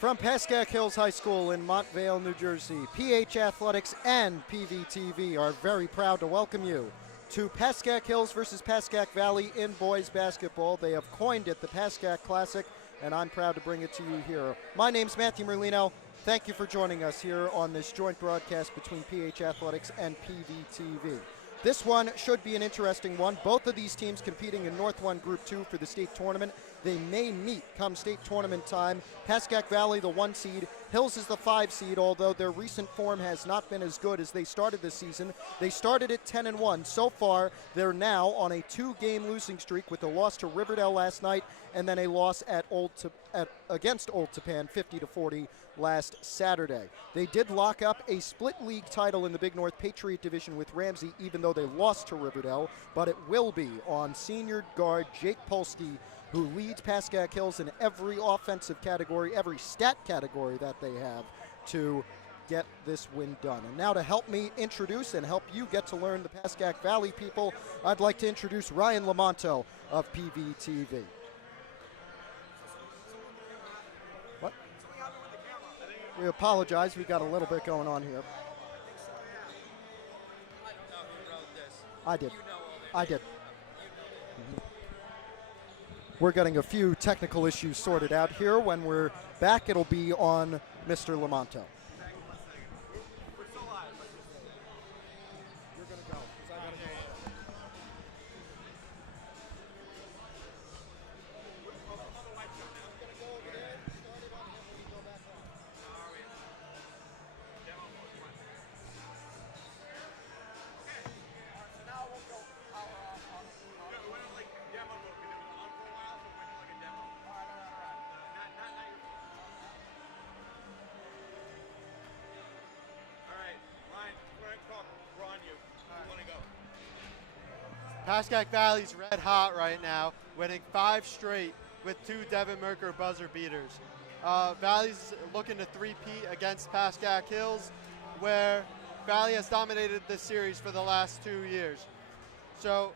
From Pascack Hills High School in Montvale, New Jersey, PH Athletics and PVTV are very proud to welcome you to Pascack Hills versus Pascack Valley in boys basketball. They have coined it the Pascack Classic, and I'm proud to bring it to you here. My name's Matthew Merlino. Thank you for joining us here on this joint broadcast between PH Athletics and PVTV. This one should be an interesting one. Both of these teams competing in North 1 Group 2 for the state tournament. They may meet come state tournament time. Pascack Valley, the 1 seed. Hills is the 5 seed, although their recent form has not been as good as they started this season. They started at 10-1. So far, they're now on a 2-game losing streak with a loss to Riverdale last night and then a loss against Old Tappan, 50-40 last Saturday. They did lock up a split league title in the Big North Patriot Division with Ramsey, even though they lost to Riverdale, but it will be on senior guard Jake Polsky, who leads Pascack Hills in every offensive category, every stat category that they have, to get this win done. And now to help me introduce and help you get to learn the Pascack Valley people, I'd like to introduce Ryan Lamonto of PVTV. What? We apologize, we got a little bit going on here. I did. We're getting a few technical issues sorted out here. When we're back, it'll be on Mr. Lamonto. You're going to go, because I got to go. Pascack Valley's red hot right now, winning 5 straight with 2 Devin Merker buzzer beaters. Valley's looking to three-peat against Pascack Hills, where Valley has dominated this series for the last 2 years. So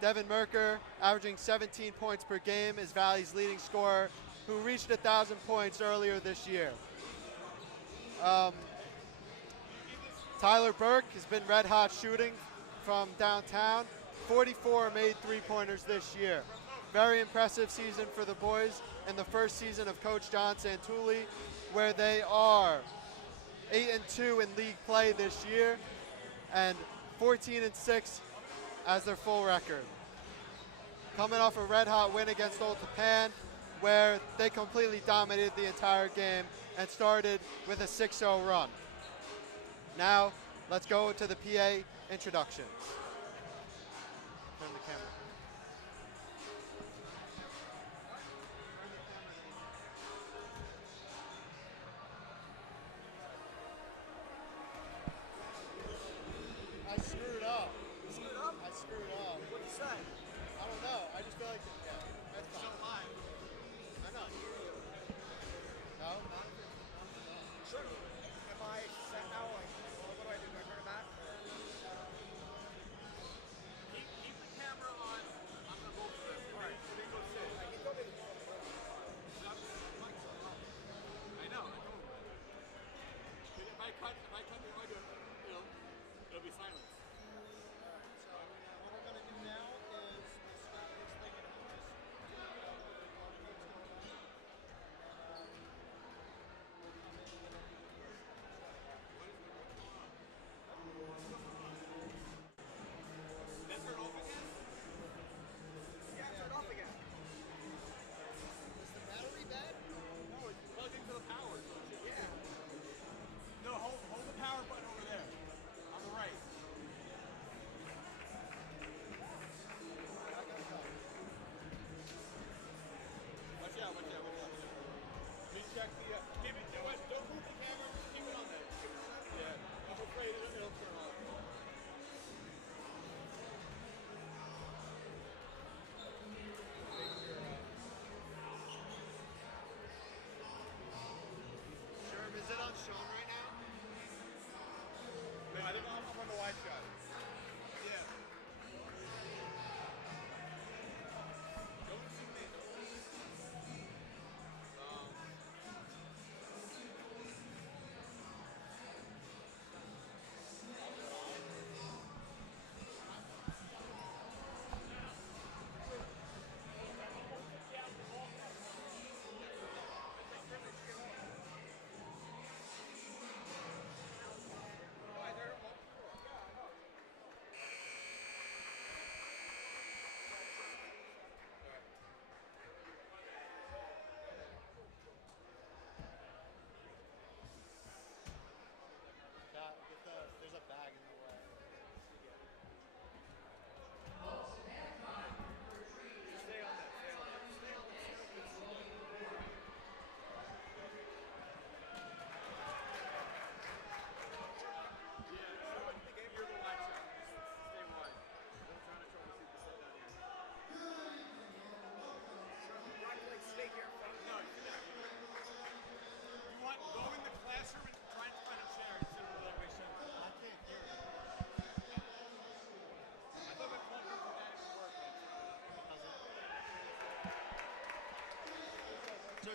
Devin Merker, averaging 17 points per game, is Valley's leading scorer, who reached 1,000 points earlier this year. Tyler Burke has been red hot shooting from downtown. 44 made three-pointers this year. Very impressive season for the boys in the first season of Coach John Santulli, where they are 8-2 in league play this year and 14-6 as their full record. Coming off a red-hot win against Old Tappan, where they completely dominated the entire game and started with a 6-0 run. Now, let's go to the PA introductions. Turn the camera. I screwed up. You screwed up? I screwed up. What'd you say? I don't know. I just feel like, yeah, that's fine. So live. I know. No? Sure. Am I set now? Like, what do I do? Do I turn it back? Keep the camera on. I'm gonna go for this. All right. Then go sit. He told me to go. I know. I told him. If I cut the audio, it'll be silence. What we're going to do now is start this thing and we'll just do it all the games going on. Then turn off again? Yeah, turn off again. Is the battery bad? No, it's plugged into the power. So it should, yeah. No, hold the power button over there. On the right. Watch out. Please check the, don't move the camera, just keep it on there. Yeah, I'm afraid it'll turn off. Sherm, is it on shown right now? I think I'm on the wide shot. Yeah. Don't see me.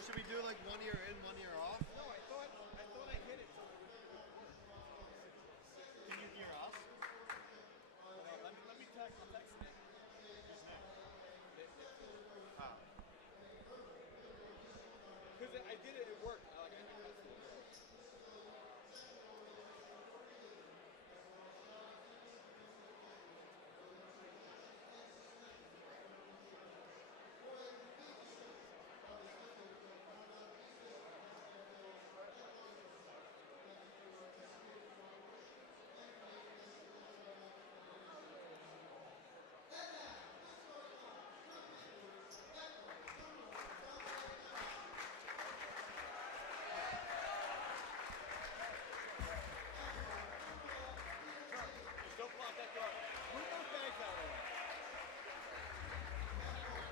should we do like 1 year in, 1 year off? No, I thought I hit it. Can you hear us? Hold on, let me text. I'll text Nick. Who's Nick? Oh. Because I did it. It worked. Like I tested it. Just don't block that door. Move those bags out of the way. He's back. Then I got him.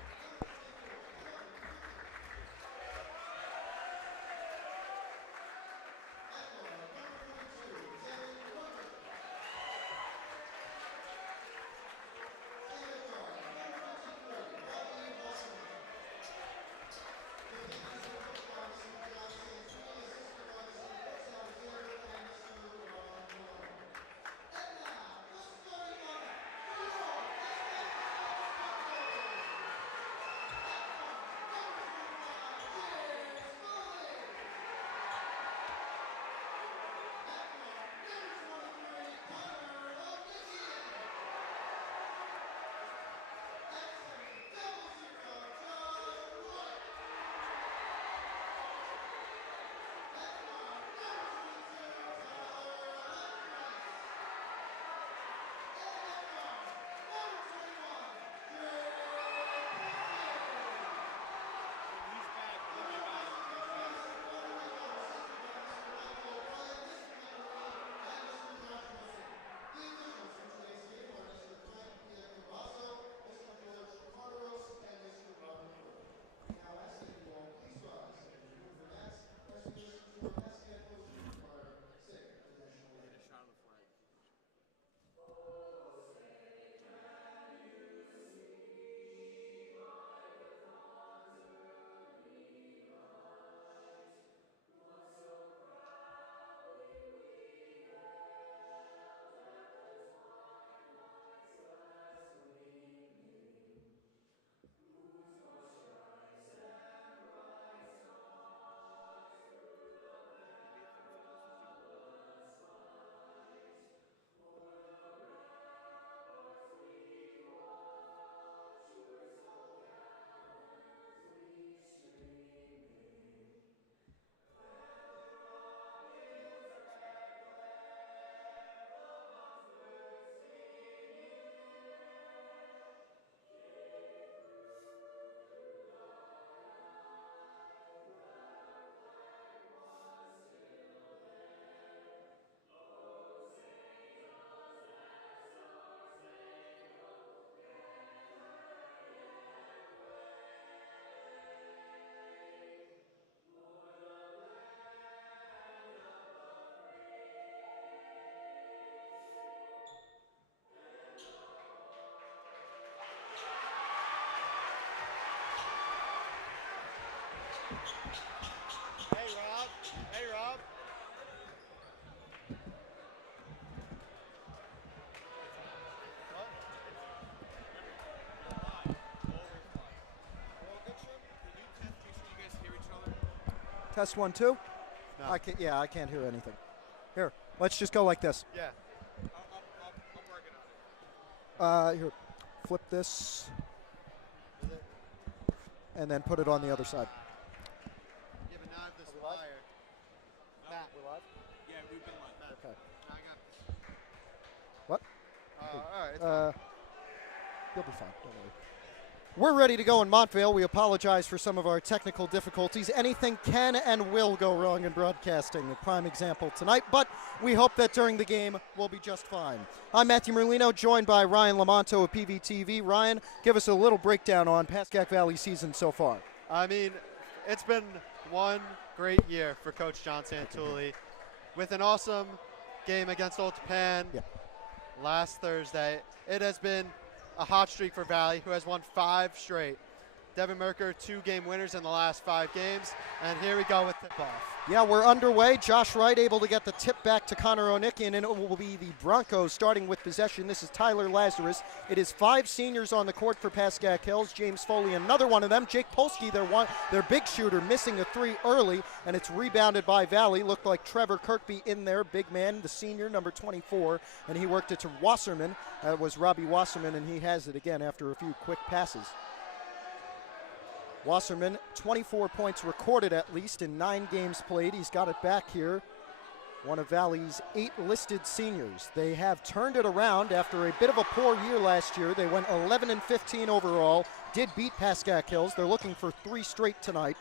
Get a shot of the flag. Hey, Rob. Hey, Rob. What? Test 1, 2. No. I can't. Yeah, I can't hear anything. Here, let's just go like this. Yeah. I'm working on it. Here, flip this Is it? and then put it on the other side. Yeah, but not this we live? wire. Matt. Yeah, we've been like that. Okay. I got this. What? All right. It's fine. You'll be fine. Don't worry. We're ready to go in Montvale. We apologize for some of our technical difficulties. Anything can and will go wrong in broadcasting. A prime example tonight, but we hope that during the game we'll be just fine. I'm Matthew Merlino, joined by Ryan Lamonto of PVTV. Ryan, give us a little breakdown on Pascack Valley season so far. I mean, it's been one great year for Coach John Santulli with an awesome game against Old Japan last Thursday. It has been a hot streak for Valley, who has won 5 straight. Devin Merker, 2-game winners in the last 5 games. And here we go with tip-off. Yeah, we're underway. Josh Wright able to get the tip back to Connor Onikian, and it will be the Broncos starting with possession. This is Tyler Lazarus. It is 5 seniors on the court for Pascack Hills. James Foley, another one of them. Jake Polsky, their big shooter, missing a 3 early, and it's rebounded by Valley. Looked like Trevor Kirkby in there, big man, the senior, number 24, and he worked it to Wasserman. That was Robbie Wasserman, and he has it again after a few quick passes. Wasserman, 24 points recorded at least in 9 games played. He's got it back here. One of Valley's 8 listed seniors. They have turned it around after a bit of a poor year last year. They went 11-15 overall, did beat Pascack Hills. They're looking for 3 straight tonight.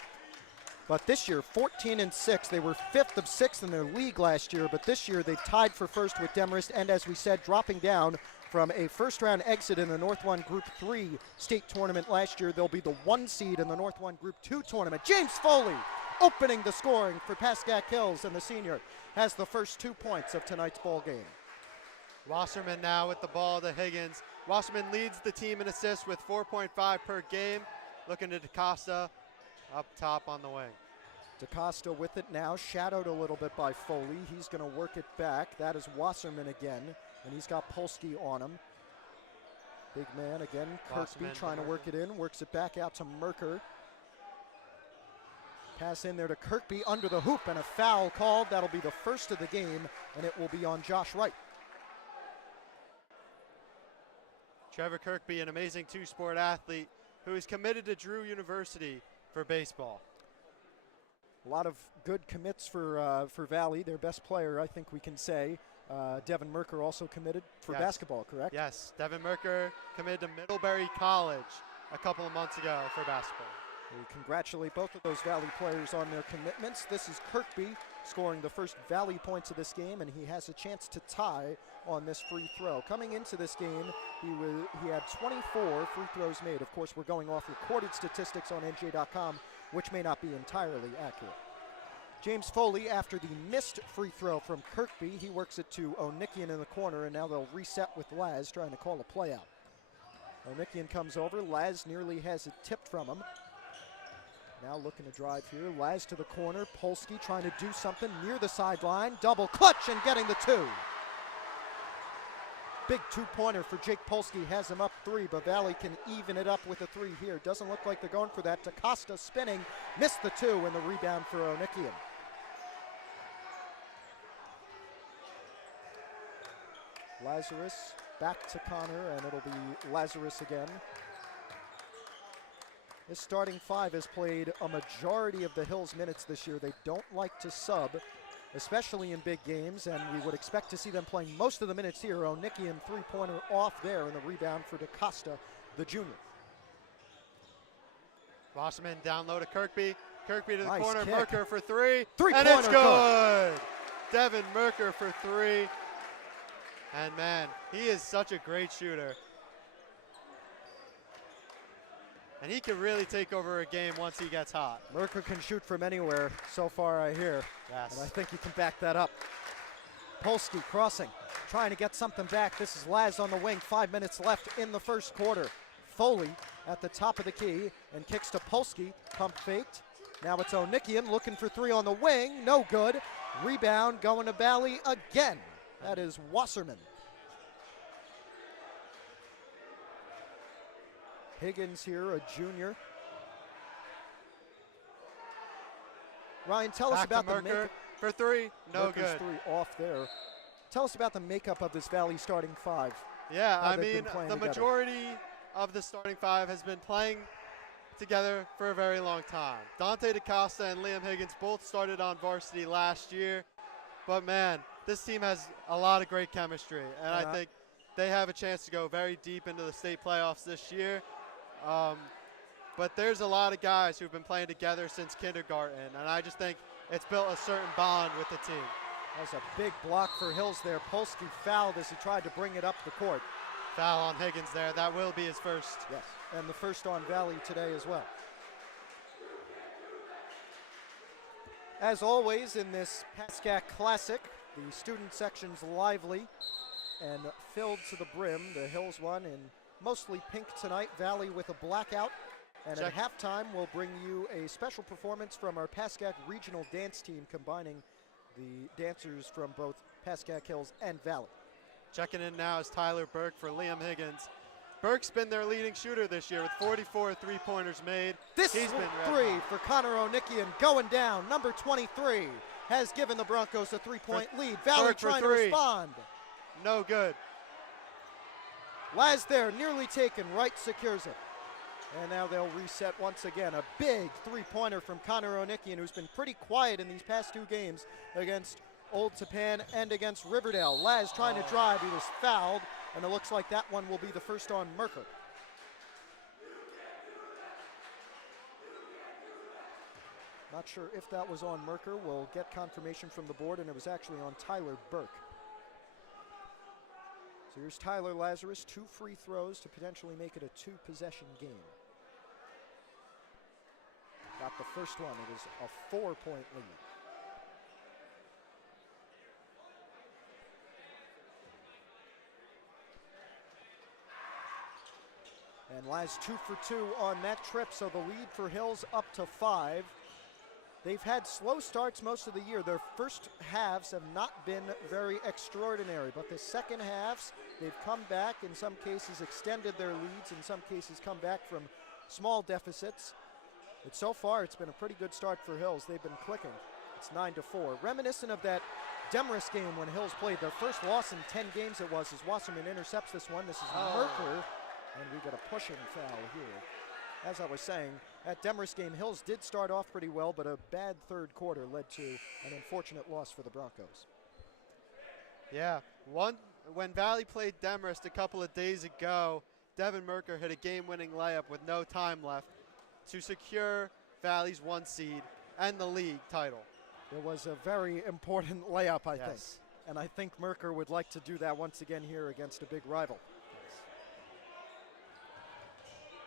But this year, 14-6. They were 5th of 6 in their league last year, but this year they tied for first with Demarest, and as we said, dropping down from a first-round exit in the North 1 Group 3 state tournament last year. They'll be the 1 seed in the North 1 Group 2 tournament. James Foley opening the scoring for Pascack Hills, and the senior has the first 2 points of tonight's ball game. Wasserman now with the ball to Higgins. Wasserman leads the team in assists with 4.5 per game. Looking to DaCosta up top on the wing. DaCosta with it now, shadowed a little bit by Foley. He's going to work it back. That is Wasserman again, and he's got Polsky on him. Big man again, Kirkby trying to work it in, works it back out to Merker. Pass in there to Kirkby under the hoop, and a foul called. That'll be the first of the game, and it will be on Josh Wright. Trevor Kirkby, an amazing 2-sport athlete who is committed to Drew University for baseball. A lot of good commits for Valley. Their best player, I think we can say. Devin Merker also committed for basketball, correct? Yes, Devin Merker committed to Middlebury College a couple of months ago for basketball. We congratulate both of those Valley players on their commitments. This is Kirkby scoring the first Valley points of this game, and he has a chance to tie on this free throw. Coming into this game, he had 24 free throws made. Of course, we're going off recorded statistics on NJ.com, which may not be entirely accurate. James Foley, after the missed free throw from Kirkby, he works it to Onikian in the corner, and now they'll reset with Laz trying to call a play out. Onikian comes over. Laz nearly has it tipped from him. Now looking to drive here. Laz to the corner. Polsky trying to do something near the sideline. Double clutch and getting the 2. Big 2-pointer for Jake Polsky, has him up 3, but Valley can even it up with a 3 here. Doesn't look like they're going for that. DaCosta spinning, missed the 2, and the rebound for Onikian. Lazarus back to Connor, and it'll be Lazarus again. This starting 5 has played a majority of the Hills minutes this year. They don't like to sub, especially in big games, and we would expect to see them playing most of the minutes here. Onikian 3-pointer off there, and the rebound for DaCosta, the junior. Wasserman down low to Kirkby. Kirkby to the Nice corner. kick. Merker for 3. Three-pointer And it's good. Devin Merker for 3. And man, he is such a great shooter. And he can really take over a game once he gets hot. Merker can shoot from anywhere, so far I hear. Yes. And I think you can back that up. Polsky crossing, trying to get something back. This is Laz on the wing, 5 minutes left in the first quarter. Foley at the top of the key and kicks to Polsky, pump faked. Now it's Onikian looking for 3 on the wing, no good. Rebound going to Valley again. That is Wasserman. Higgins here, a junior. Ryan, tell us about the makeup. For 3, no Merker's good. 3 off there. Tell us about the makeup of this Valley starting 5. Yeah, how I they've mean, been playing the together. majority of the starting 5 has been playing together for a very long time. Dante DaCosta and Liam Higgins both started on varsity last year. But man, this team has a lot of great chemistry, and I think they have a chance to go very deep into the state playoffs this year. But there's a lot of guys who've been playing together since kindergarten, and I just think it's built a certain bond with the team. That was a big block for Hills there. Polsky fouled as he tried to bring it up the court. Foul on Higgins there. That will be his first. Yes, and the first on Valley today as well. As always in this Pascack Classic, the student section's lively and filled to the brim. The Hills one in mostly pink tonight. Valley with a blackout And Check. at halftime, we'll bring you a special performance from our Pascack regional dance team, combining the dancers from both Pascack Hills and Valley. Checking in now is Tyler Burke for Liam Higgins. Burke's been their leading shooter this year with 44 three-pointers made. This He's been red three hot. for Connor O'Nickian going down. Number 23 has given the Broncos a three-point lead. Valley Burke for trying to three. respond. No good. Laz there, nearly taken. Wright secures it. And now they'll reset once again. A big three-pointer from Connor O'Nickian, who's been pretty quiet in these past two games against Old Tapan and against Riverdale. Laz trying to drive. He was fouled, and it looks like that one will be the first on Merker. Not sure if that was on Merker. We'll get confirmation from the board, and it was actually on Tyler Burke. So here's Tyler Lazarus, 2 free throws to potentially make it a 2-possession game. Got the first one. It is a 4-point lead. And Laz 2 for 2 on that trip, so the lead for Hills up to 5. They've had slow starts most of the year. Their first halves have not been very extraordinary, but the second halves, they've come back, in some cases extended their leads, in some cases come back from small deficits. But so far, it's been a pretty good start for Hills. They've been clicking. It's 9-4. Reminiscent of that Demarest game when Hills played. Their first loss in 10 games it was, as Wasserman intercepts this one. This is Merker, and we got a pushing foul here. As I was saying, at Demarest game, Hills did start off pretty well, but a bad third quarter led to an unfortunate loss for the Broncos. Yeah, when Valley played Demarest a couple of days ago, Devin Merker hit a game-winning layup with no time left to secure Valley's 1 seed and the league title. It was a very important layup, I think. Yes. And I think Merker would like to do that once again here against a big rival.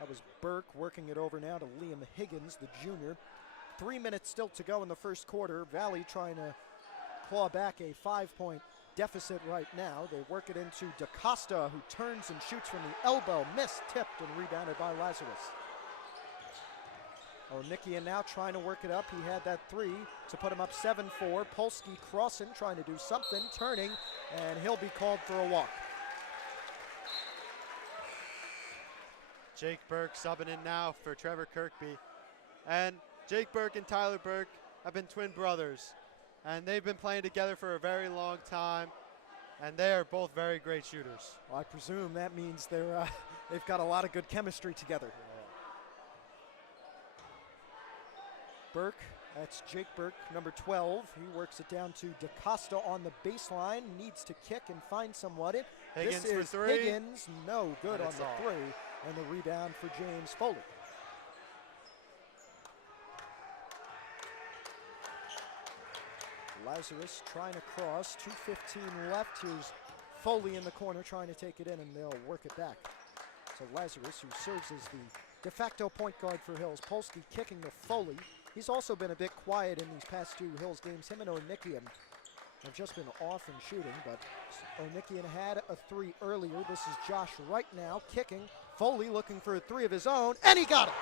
That was Burke working it over now to Liam Higgins, the junior. 3 minutes still to go in the first quarter. Valley trying to claw back a 5-point deficit right now. They work it into DaCosta, who turns and shoots from the elbow. Missed, tipped, and rebounded by Lazarus. O'Nickian now trying to work it up. He had that 3 to put him up 7-4. Polsky crossing, trying to do something, turning, and he'll be called for a walk. Jake Burke subbing in now for Trevor Kirkby. And Jake Burke and Tyler Burke have been twin brothers. And they've been playing together for a very long time. And they are both very great shooters. Well, I presume that means they've got a lot of good chemistry together. Burke, that's Jake Burke, number 12. He works it down to DaCosta on the baseline. Needs to kick and find someone. Higgins this for is 3. Higgins, no good And on it's the all. 3. And the rebound for James Foley. Lazarus trying to cross, 2:15 left. Here's Foley in the corner trying to take it in, and they'll work it back. So Lazarus, who serves as the de facto point guard for Hills. Polsky kicking to Foley. He's also been a bit quiet in these past 2 Hills games. Him and O'Nickian have just been off and shooting, but O'Nickian had a 3 earlier. This is Josh right now kicking. Foley looking for a 3 of his own, and he got it.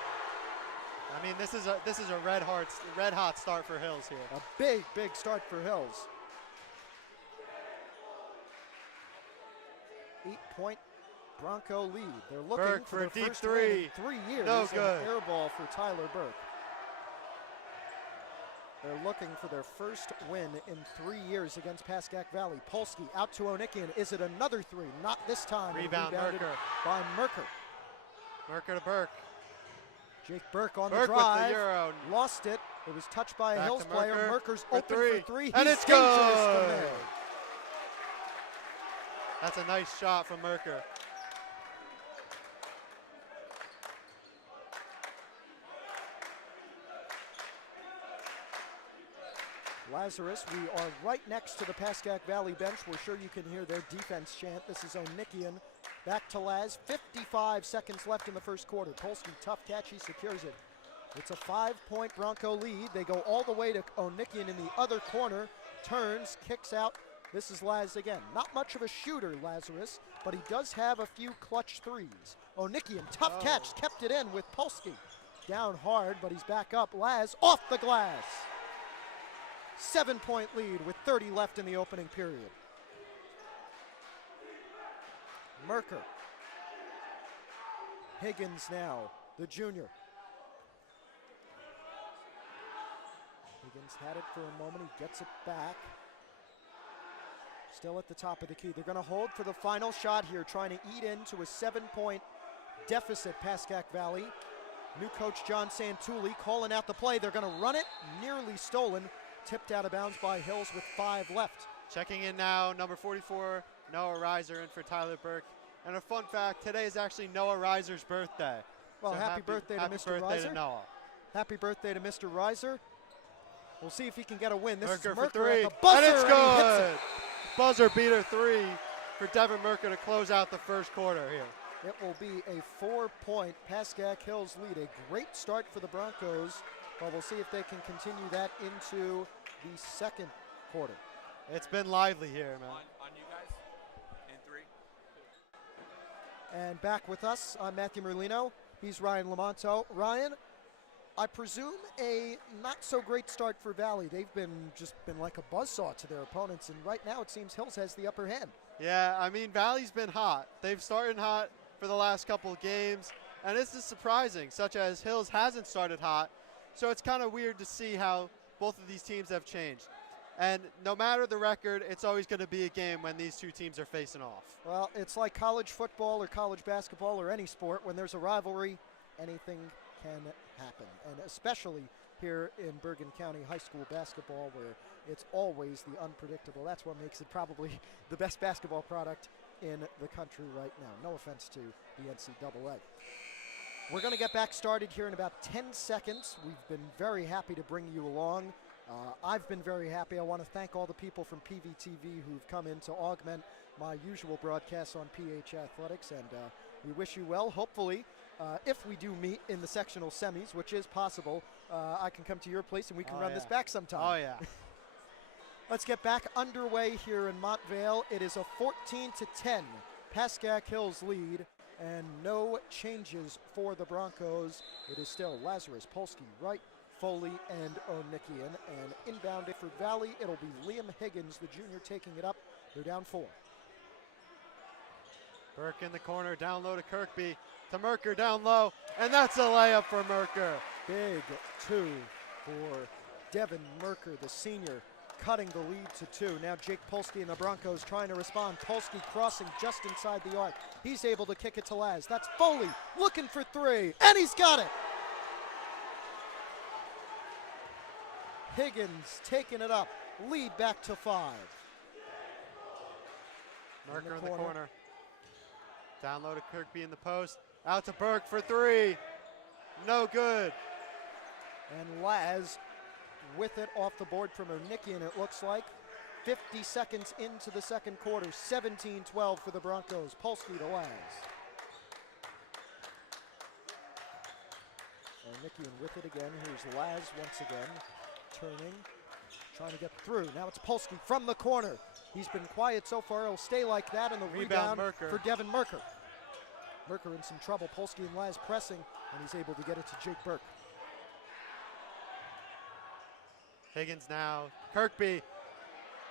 I mean, this is a red hot start for Hills here. A big start for Hills. 8-point Bronco lead. They're looking Burke for for a their deep first win in 3. 3 years. No and good. An air ball for Tyler Burke. They're looking for their first win in 3 years against Pascack Valley. Polsky out to O'Nickian. Is it another 3? Not this time. Rebound, Rebounded Merker. by Merker. Merker to Burke. Jake Burke on Burke the with drive. the Euro. Lost it. It was touched by a Back Hills to player. Merker Merker's for open 3. for 3. And He's it's dangerous from good. there. That's a nice shot from Merker. Lazarus, we are right next to the Pascack Valley bench. We're sure you can hear their defense chant. This is O'Nickian. Back to Laz. 55 seconds left in the first quarter. Polsky, tough catch. He secures it. It's a 5-point Bronco lead. They go all the way to O'Nickian in the other corner. Turns, kicks out. This is Laz again. Not much of a shooter, Lazarus, but he does have a few clutch 3s. O'Nickian, tough catch, kept it in with Polsky. down hard, but he's back up. Laz off the glass. 7-point lead with 30 left in the opening period. Merker. Higgins now, the junior. Higgins had it for a moment. He gets it back. Still at the top of the key. They're going to hold for the final shot here, trying to eat into a 7-point deficit, Pascack Valley. New coach John Santulli calling out the play. They're going to run it, nearly stolen, tipped out of bounds by Hills with 5 left. Checking in now, number 44, Noah Reiser in for Tyler Burke. And a fun fact, today is actually Noah Reiser's birthday. Well, So happy birthday to Mr. birthday Reiser. to Noah. Happy birthday to Mr. Reiser. We'll see if he can get a win. This Merker is for Merker 3, at the buzzer, and it's and he hits good. it. Buzzer beater 3 for Devin Merker to close out the first quarter here. It will be a 4-point Pascack Hills lead. A great start for the Broncos, but we'll see if they can continue that into the second quarter. It's been lively here, man. On you guys. In 3. And back with us, I'm Matthew Merlino. He's Ryan Lamonto. Ryan, I presume a not-so-great start for Valley. They've been like a buzzsaw to their opponents, and right now it seems Hills has the upper hand. Yeah, I mean, Valley's been hot. They've started hot for the last couple of games, and this is surprising, such as Hills hasn't started hot, so it's kind of weird to see how both of these teams have changed. And no matter the record, it's always going to be a game when these two teams are facing off. Well, it's like college football or college basketball or any sport. When there's a rivalry, anything can happen, and especially here in Bergen County high school basketball, where it's always the unpredictable. That's what makes it probably the best basketball product in the country right now. No offense to the NCAA. We're going to get back started here in about 10 seconds. We've been very happy to bring you along. I've been very happy. I want to thank all the people from PVTV who've come in to augment my usual broadcasts on PH Athletics, and we wish you well. Hopefully, if we do meet in the sectional semis, which is possible, I can come to your place and we can run this back sometime. Oh, yeah. Let's get back underway here in Montvale. It is a 14-10 Pascack Hills lead, and no changes for the Broncos. It is still Lazarus, Polsky, Wright, Foley, and Onikian. And inbound for Valley, it'll be Liam Higgins, the junior, taking it up. They're down 4. Burke in the corner, down low to Kirkby, to Merker down low, and that's a layup for Merker. Big 2 for Devin Merker, the senior, cutting the lead to 2. Now Jake Polsky and the Broncos trying to respond. Polsky crossing just inside the arc. He's able to kick it to Laz. That's Foley looking for 3, and he's got it. Higgins taking it up, lead back to 5. Merker in the corner. Down low to Kirkby in the post. Out to Burke for 3. No good. And Laz with it off the board from Onikian, it looks like. 50 seconds into the second quarter, 17-12 for the Broncos. Polsky to Laz. Onikian with it again. Here's Laz once again, turning, trying to get through. Now it's Polsky from the corner. He's been quiet so far. He'll stay like that, and the rebound for Devin Merker. Merker in some trouble. Polsky and Laz pressing, and he's able to get it to Jake Burke. Higgins now. Kirkby.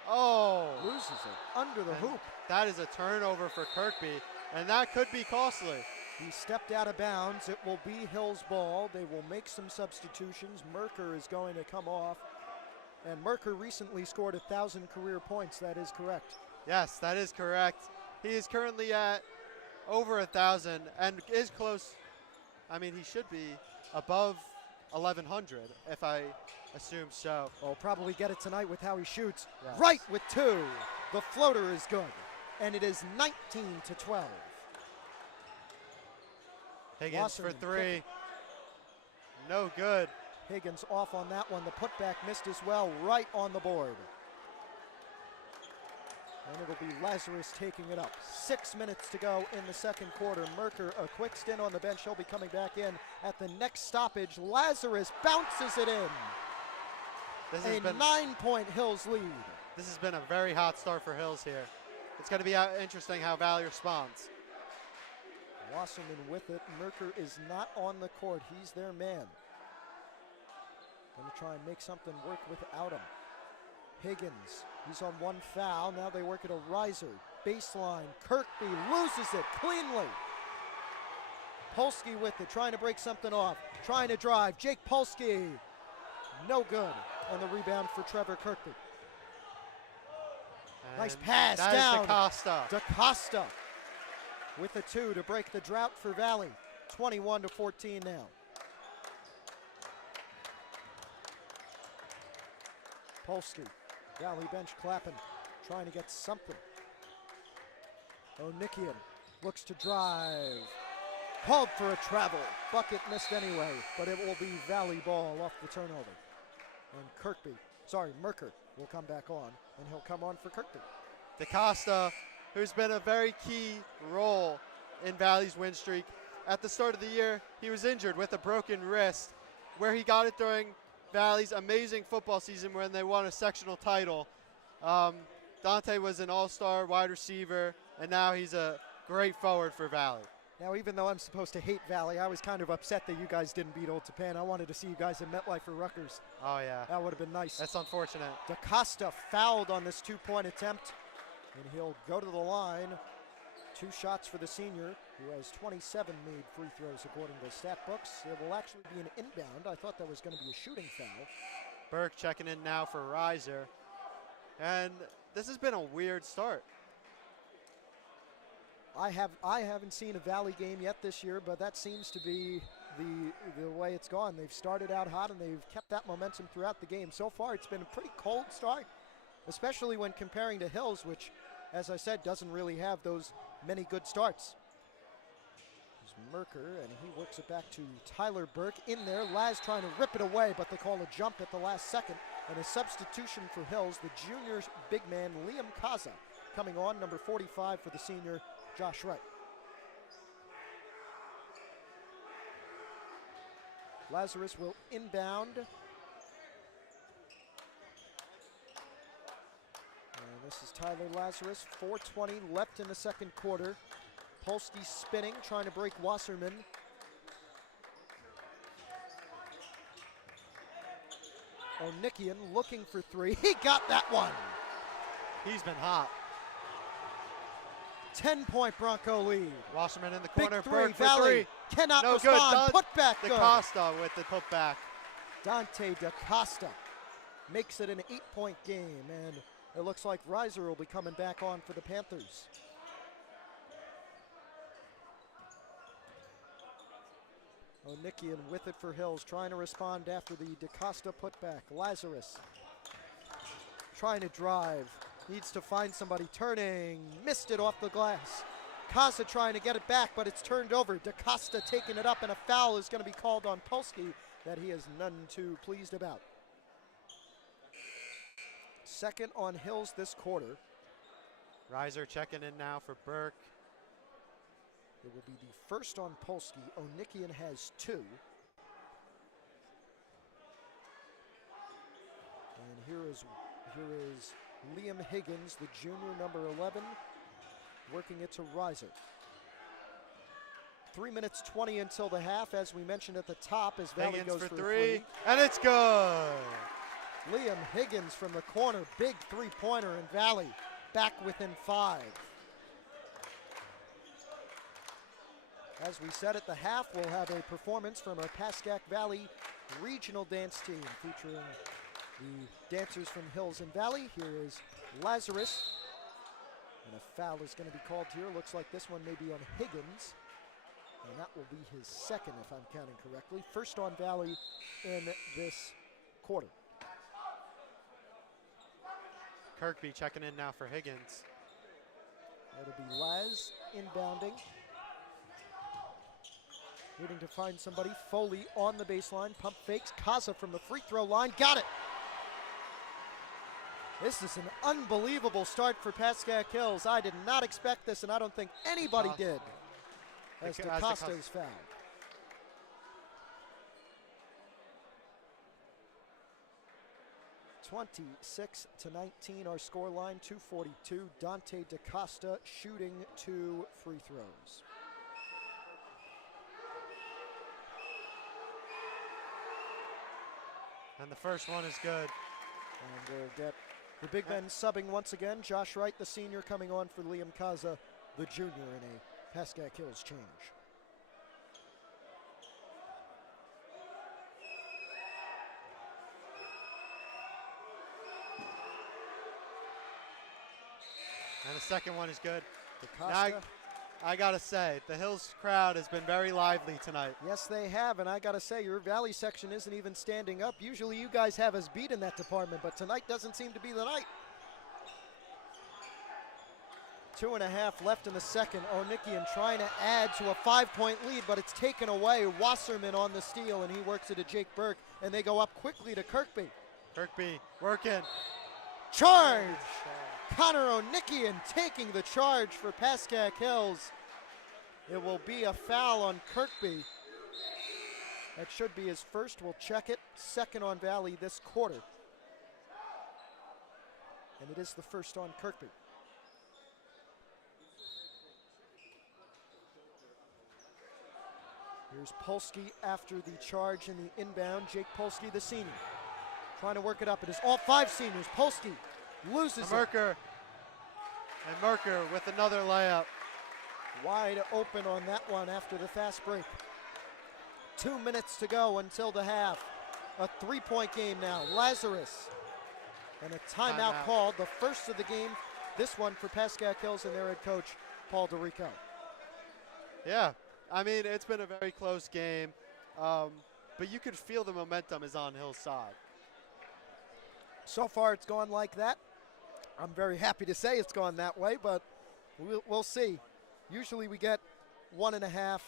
Oh. Loses it under the hoop. That is a turnover for Kirkby, and that could be costly. He stepped out of bounds. It will be Hill's ball. They will make some substitutions. Merker is going to come off. And Merker recently scored 1,000 career points. That is correct. Yes, that is correct. He is currently at over 1,000 and is close. I mean, he should be above 1,100 if I assume so. Well, probably get it tonight with how he shoots. Yes. Right with 2. The floater is good. And it is 19-12. Higgins Wasserman for 3. No good. Higgins off on that one. The putback missed as well, right on the board. And it'll be Lazarus taking it up. 6 minutes to go in the second quarter. Merker, a quick stint on the bench. He'll be coming back in at the next stoppage. Lazarus bounces it in. This A has been 9-point Hills lead. This has been a very hot start for Hills here. It's going to be interesting how Valley responds. Wasserman with it. Merker is not on the court. He's their man. Gonna try and make something work without him. Higgins, he's on one foul. Now they work at a riser. Baseline, Kirkby loses it cleanly. Polsky with it, trying to break something off. Trying to drive, Jake Polsky. No good on the rebound for Trevor Kirkby. And Nice pass that is down. DaCosta. DaCosta with the 2 to break the drought for Valley. 21-14 now. Polsky, Valley bench clapping, trying to get something. Onikian looks to drive. Called for a travel. Bucket missed anyway, but it will be Valley ball off the turnover. And Merker will come back on, and he'll come on for Kirkby. DaCosta, who's been a very key role in Valley's win streak. At the start of the year, he was injured with a broken wrist, where he got it during Valley's amazing football season when they won a sectional title. Dante was an all-star wide receiver, and now he's a great forward for Valley. Now, even though I'm supposed to hate Valley, I was kind of upset that you guys didn't beat Old Japan. I wanted to see you guys at MetLife for Rutgers. Oh, yeah. That would have been nice. That's unfortunate. DaCosta fouled on this 2-point attempt, and he'll go to the line. 2 shots for the senior, who has 27 made free throws according to stat books. It will actually be an inbound. I thought that was going to be a shooting foul. Burke checking in now for Reiser. And this has been a weird start. I haven't seen a Valley game yet this year, but that seems to be the way it's gone. They've started out hot, and they've kept that momentum throughout the game. So far, it's been a pretty cold start, especially when comparing to Hills, which, as I said, doesn't really have those many good starts. There's Merker, and he works it back to Tyler Burke in there. Laz trying to rip it away, but they call a jump at the last second. And a substitution for Hills, the junior big man, Liam Kaza, coming on, number 45 for the senior, Josh Wright. Lazarus will inbound. And this is Tyler Lazarus, 4:20 left in the second quarter. Polsky spinning, trying to break Wasserman. Onikian looking for 3. He got that one. He's been hot. 10-point Bronco lead. Wasserman in the Big corner. 3, Burke for Valley 3. cannot No respond. good. Put back good. DaCosta with the putback. Dante DaCosta makes it an 8-point game, and it looks like Reiser will be coming back on for the Panthers. Onikian with it for Hills, trying to respond after the DaCosta putback. Lazarus trying to drive, needs to find somebody, turning, missed it off the glass. Kaza trying to get it back, but it's turned over. DaCosta taking it up, and a foul is going to be called on Polsky that he is none too pleased about. Second on Hills this quarter. Reiser checking in now for Burke. It will be the first on Polsky. Onikian has 2. And here is Liam Higgins, the junior, number 11, working it to Reiser. 3 minutes 20 until the half, as we mentioned at the top, as Valley Higgins goes for for 3, and it's good. Liam Higgins from the corner, big 3-pointer, and Valley back within 5. As we said at the half, we'll have a performance from our Pascack Valley regional dance team featuring the dancers from Hills and Valley. Here is Lazarus, and a foul is going to be called here. Looks like this one may be on Higgins, and that will be his second if I'm counting correctly. First on Valley in this quarter. Kirkby checking in now for Higgins. It'll be Laz inbounding. Needing to find somebody. Foley on the baseline. Pump fakes. Kaza from the free throw line. Got it. This is an unbelievable start for Pascack Hills. I did not expect this, and I don't think anybody did. As DaCosta is fouled. (26-19) our score line. 2:42. Dante DaCosta shooting 2 free throws. And the first one is good. And we'll get the big men subbing once again. Josh Wright, the senior, coming on for Liam Kaza, the junior, in a Pascack Hills change. And the second one is good. DaCosta. Now, I gotta say, the Hills crowd has been very lively tonight. Yes, they have, and I gotta say, your Valley section isn't even standing up. Usually you guys have us beat in that department, but tonight doesn't seem to be the night. 2.5 left in the second. Onikian trying to add to a 5-point lead, but it's taken away. Wasserman on the steal, and he works it to Jake Burke, and they go up quickly to Kirkby. Kirkby working. Charge! Connor Onikian taking the charge for Pascack Hills. It will be a foul on Kirkby. That should be his first. We'll check it. Second on Valley this quarter. And it is the first on Kirkby. Here's Polsky after the charge in the inbound. Jake Polsky, the senior, trying to work it up. It is all 5 seniors. Polsky loses it. Merker. And Merker with another layup. Wide open on that one after the fast break. 2 minutes to go until the half. A 3-point game now. Lazarus. And a timeout called. The first of the game. This one for Pascack Hills and their head coach, Paul DeRico. Yeah, I mean, it's been a very close game. But you could feel the momentum is on Hill's side. So far it's gone like that. I'm very happy to say it's gone that way, but we'll see. Usually we get 1.5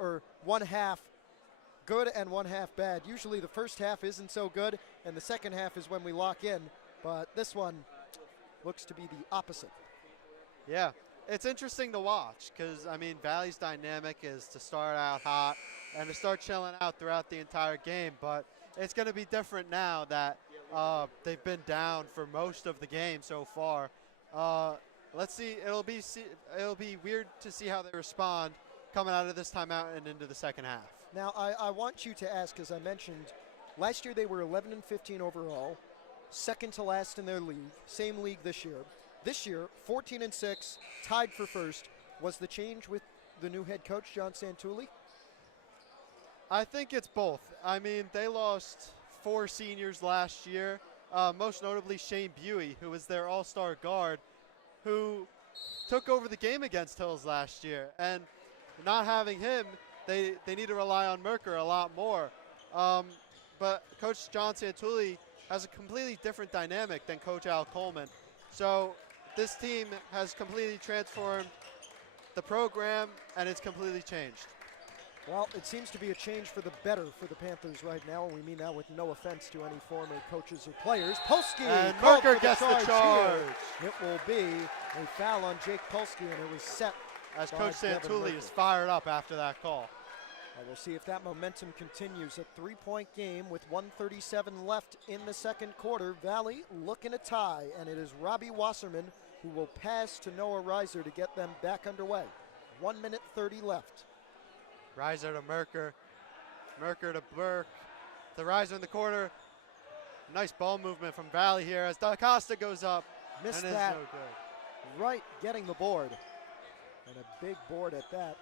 or 1 half good and 1 half bad. Usually the first half isn't so good, and the second half is when we lock in. But this one looks to be the opposite. Yeah, it's interesting to watch because, I mean, Valley's dynamic is to start out hot and to start chilling out throughout the entire game. But it's going to be different now that they've been down for most of the game so far. Let's see. It'll be weird to see how they respond coming out of this timeout and into the second half. Now, I want you to ask, as I mentioned, last year they were 11-15 overall, second to last in their league, same league this year. This year, 14-6, tied for first. Was the change with the new head coach, John Santulli? I think it's both. I mean, they lost 4 seniors last year, most notably Shane Buey, who was their all-star guard, who took over the game against Hills last year. And not having him, they need to rely on Merker a lot more. But Coach John Santulli has a completely different dynamic than Coach Al Coleman. So this team has completely transformed the program, and it's completely changed. Well, it seems to be a change for the better for the Panthers right now, and we mean that with no offense to any former coaches or players. Polsky and Merker gets the charge. It will be a foul on Jake Polsky, and it was set as Coach Santulli is fired up after that call. We'll see if that momentum continues. A 3-point game with 1:37 left in the second quarter. Valley looking to tie, and it is Robbie Wasserman who will pass to Noah Reiser to get them back underway. 1 minute 30 left. Reiser to Merker. Merker to Burke. The Reiser in the corner. Nice ball movement from Valley here as DaCosta goes up. Missed and that. Is no good. Right, getting the board. And a big board at that.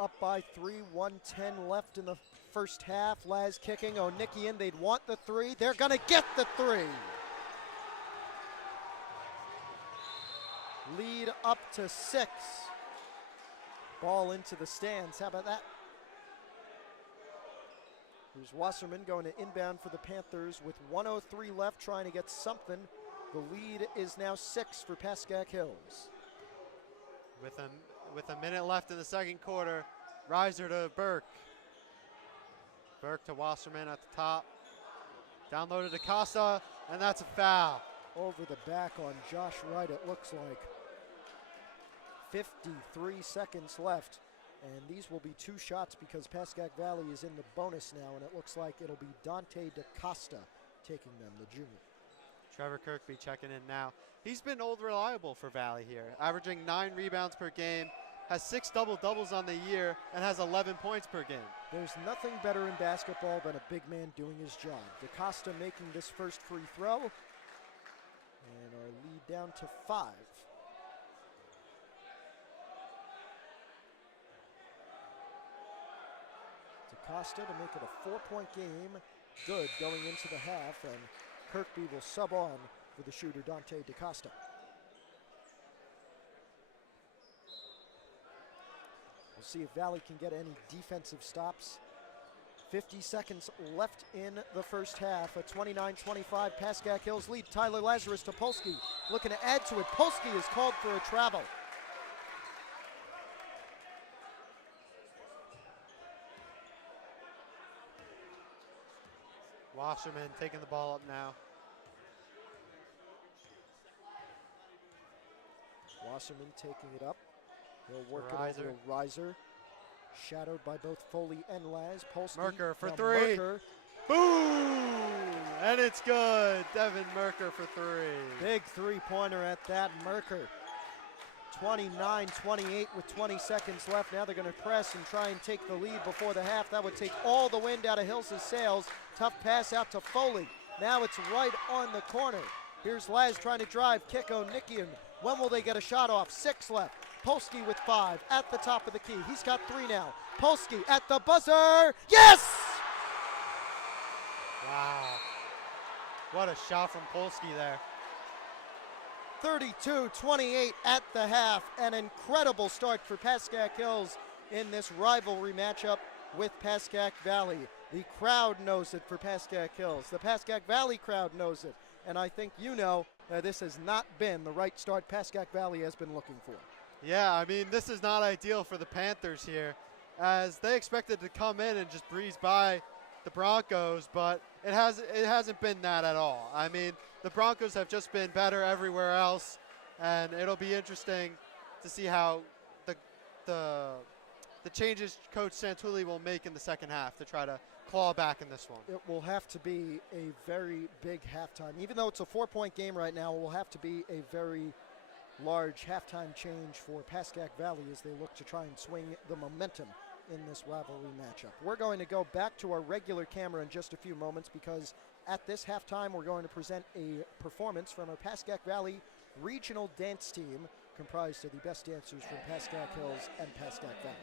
Up by 3, 1:10 left in the first half. Laz kicking, Onikian, they'd want the 3. They're gonna get the 3. Lead up to 6. Ball into the stands, how about that? Here's Wasserman going to inbound for the Panthers with 1:03 left, trying to get something. The lead is now 6 for Pascack Hills. With a minute left in the second quarter, Reiser to Burke. Burke to Wasserman at the top. Downloaded to Costa, and that's a foul. Over the back on Josh Wright, it looks like. 53 seconds left, and these will be 2 shots because Pascack Valley is in the bonus now, and it looks like it'll be Dante DaCosta taking them, the junior. Trevor Kirkby checking in now. He's been old reliable for Valley here, averaging 9 rebounds per game, has 6 double-doubles on the year and has 11 points per game. There's nothing better in basketball than a big man doing his job. DaCosta making this first free throw. And our lead down to 5. DaCosta to make it a 4-point game. Good going into the half, and Kirkby will sub on for the shooter Dante DaCosta. We'll see if Valley can get any defensive stops. 50 seconds left in the first half. A 29-25 Pascack Hills lead. Tyler Lazarus to Polsky, looking to add to it. Polsky is called for a travel. Wasserman taking the ball up now. Wasserman taking it up. He'll work Riser. it over to Riser. Shadowed by both Foley and Laz. Polsky. Merker for now 3. Merker. Boom! And it's good. Devin Merker for 3. Big three-pointer at that. Merker. 29-28 with 20 seconds left. Now they're going to press and try and take the lead before the half. That would take all the wind out of Hills' sails. Tough pass out to Foley. Now it's right on the corner. Here's Laz trying to drive. Kiko, Nikian. When will they get a shot off? 6 left. Polsky with 5 at the top of the key. He's got 3 now. Polsky at the buzzer. Yes! Wow. What a shot from Polsky there. 32-28 at the half. An incredible start for Pascack Hills in this rivalry matchup with Pascack Valley. The crowd knows it for Pascack Hills. The Pascack Valley crowd knows it. And I think you know that this has not been the right start Pascack Valley has been looking for. Yeah, I mean, this is not ideal for the Panthers here, as they expected to come in and just breeze by the Broncos, but it hasn't been that at all. I mean, the Broncos have just been better everywhere else, and it'll be interesting to see how the changes Coach Santulli will make in the second half to try to claw back in this one. It will have to be a very big halftime. Even though it's a 4-point game right now, it will have to be a very large halftime change for Pascack Valley as they look to try and swing the momentum in this rivalry matchup. We're going to go back to our regular camera in just a few moments because at this halftime we're going to present a performance from our Pascack Valley regional dance team comprised of the best dancers from Pascack Hills and Pascack Valley.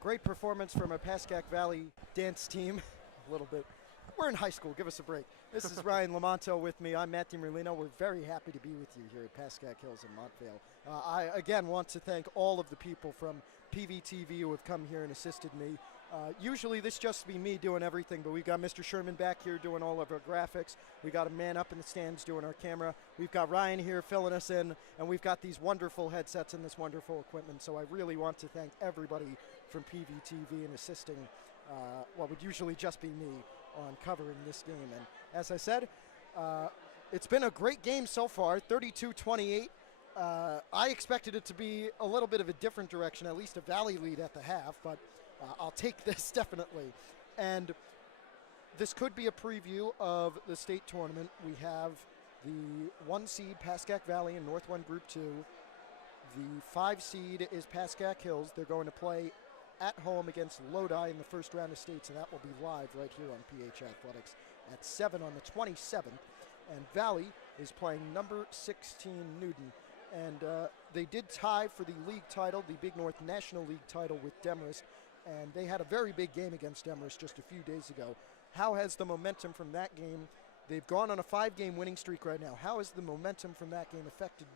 Great performance from a Pascack Valley dance team. A little bit. We're in high school. Give us a break. This is Ryan Lamonto with me. I'm Matt DiMerlino. We're very happy to be with you here at Pascack Hills in Montvale. I, again, want to thank all of the people from PVTV who have come here and assisted me. Usually this just be me doing everything, but we've got Mr. Sherman back here doing all of our graphics. We got a man up in the stands doing our camera. We've got Ryan here filling us in, and we've got these wonderful headsets and this wonderful equipment. So I really want to thank everybody from PVTV in assisting what would usually just be me on covering this game. And as I said, it's been a great game so far, 32-28. I expected it to be a little bit of a different direction, at least a Valley lead at the half, but I'll take this definitely. And this could be a preview of the state tournament. We have the 1 seed Pascack Valley in North 1 Group 2. The 5 seed is Pascack Hills. They're going to play at home against Lodi in the first round of states, and that will be live right here on PH Athletics at 7 on the 27th. And Valley is playing number 16 Newton. And they did tie for the league title, the Big North National League title with Demarest, and they had a very big game against Demarest just a few days ago. How has the momentum from that game, they've gone on a 5-game winning streak right now, how has the momentum from that game affected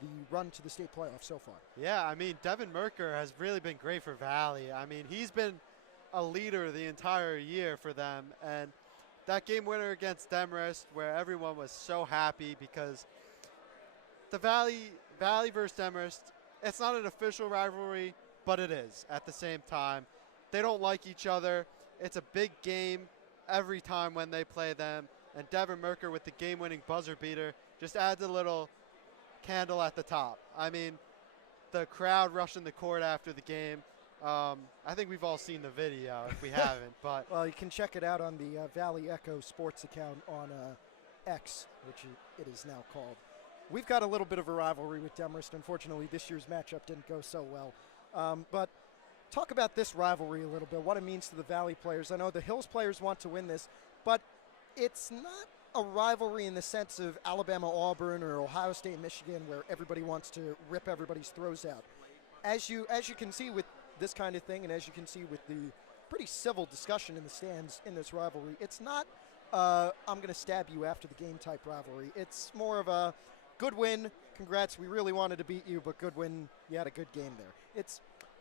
the run to the state playoffs so far? Yeah, I mean, Devin Merker has really been great for Valley. I mean, he's been a leader the entire year for them, and that game winner against Demarest, where everyone was so happy because the Valley versus Demarest, it's not an official rivalry, but it is at the same time. They don't like each other. It's a big game every time when they play them, and Devin Merker with the game-winning buzzer beater just adds a little candle at the top. I mean, the crowd rushing the court after the game. I think we've all seen the video if we haven't, but well, you can check it out on the Valley Echo Sports account on X, which it is now called. We've got a little bit of a rivalry with Demarest. Unfortunately, this year's matchup didn't go so well. But talk about this rivalry a little bit, what it means to the Valley players. I know the Hills players want to win this, but it's not a rivalry in the sense of Alabama-Auburn or Ohio State-Michigan where everybody wants to rip everybody's throws out. As you can see with this kind of thing, and as you can see with the pretty civil discussion in the stands in this rivalry, it's not I'm going to stab you after the game type rivalry. It's more of a good win, congrats, we really wanted to beat you, but good win, you had a good game there.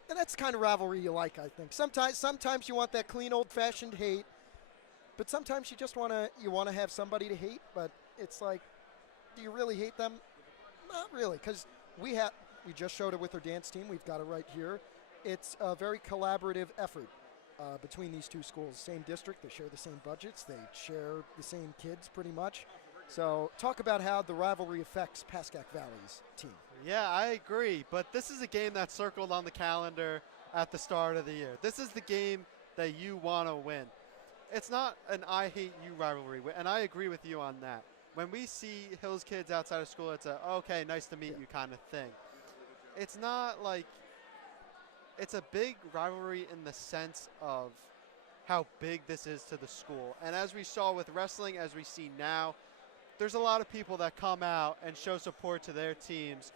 And that's the kind of rivalry you like, I think. Sometimes you want that clean, old-fashioned hate, but sometimes you just want to have somebody to hate, but it's like, do you really hate them? Not really, because we just showed it with our dance team. We've got it right here. It's a very collaborative effort between these two schools. Same district, they share the same budgets, they share the same kids pretty much. So talk about how the rivalry affects Pascack Valley's team. yeah, I agree. But this is a game that's circled on the calendar at the start of the year. This is the game that you want to win. It's not an I hate you rivalry, and I agree with you on that. When we see Hills kids outside of school, it's a, okay, nice to meet you kind of thing. It's not like, it's a big rivalry in the sense of how big this is to the school. And as we saw with wrestling, as we see now, there's a lot of people that come out and show support to their teams,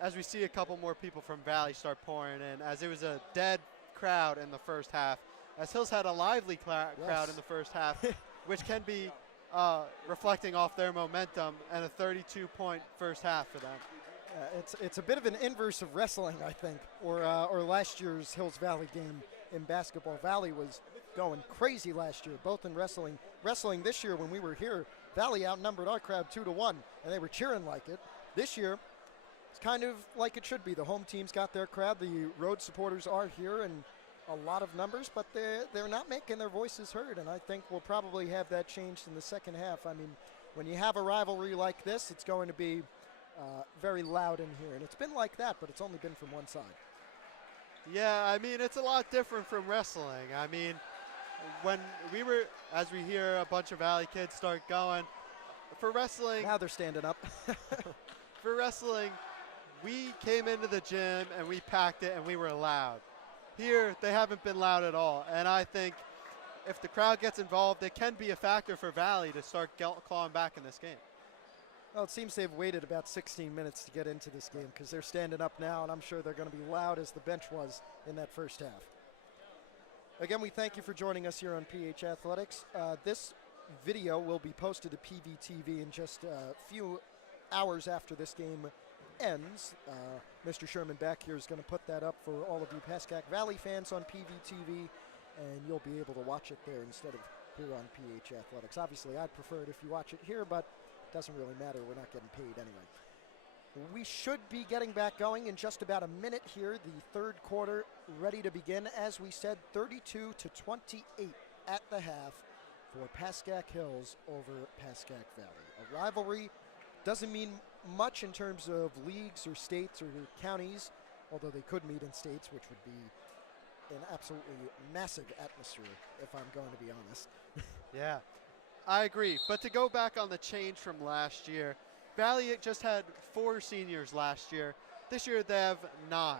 as we see a couple more people from Valley start pouring in, as it was a dead crowd in the first half, as Hills had a lively crowd in the first half, which can be reflecting off their momentum, and a 32-point first half for them. It's a bit of an inverse of wrestling, I think, or last year's Hills Valley game in basketball. Valley was going crazy last year, both in wrestling. Wrestling this year, when we were here, Valley outnumbered our crowd 2-1, and they were cheering like it. This year, it's kind of like it should be. The home team's got their crowd. The road supporters are here in a lot of numbers, but they're not making their voices heard, and I think we'll probably have that changed in the second half. I mean, when you have a rivalry like this, it's going to be very loud in here, and it's been like that, but it's only been from one side. Yeah, I mean, it's a lot different from wrestling. I mean, when as we hear a bunch of Valley kids start going, for wrestling. Now they're standing up. For wrestling, we came into the gym and we packed it and we were loud. Here, they haven't been loud at all, and I think if the crowd gets involved, it can be a factor for Valley to start clawing back in this game. Well, it seems they've waited about 16 minutes to get into this game because they're standing up now, and I'm sure they're going to be loud as the bench was in that first half. Again, we thank you for joining us here on PH Athletics. This video will be posted to PVTV in just a few hours after this game ends. Mr. Sherman back here is going to put that up for all of you Pascack Valley fans on PVTV, and you'll be able to watch it there instead of here on PH Athletics. Obviously, I'd prefer it if you watch it here, but it doesn't really matter. We're not getting paid anyway. We should be getting back going in just about a minute here. The third quarter ready to begin. As we said, 32-28 at the half for Pascack Hills over Pascack Valley. A rivalry doesn't mean much in terms of leagues or states or counties, although they could meet in states, which would be an absolutely massive atmosphere, if I'm going to be honest. Yeah, I agree. But to go back on the change from last year, Valley just had 4 seniors last year. This year they have 9.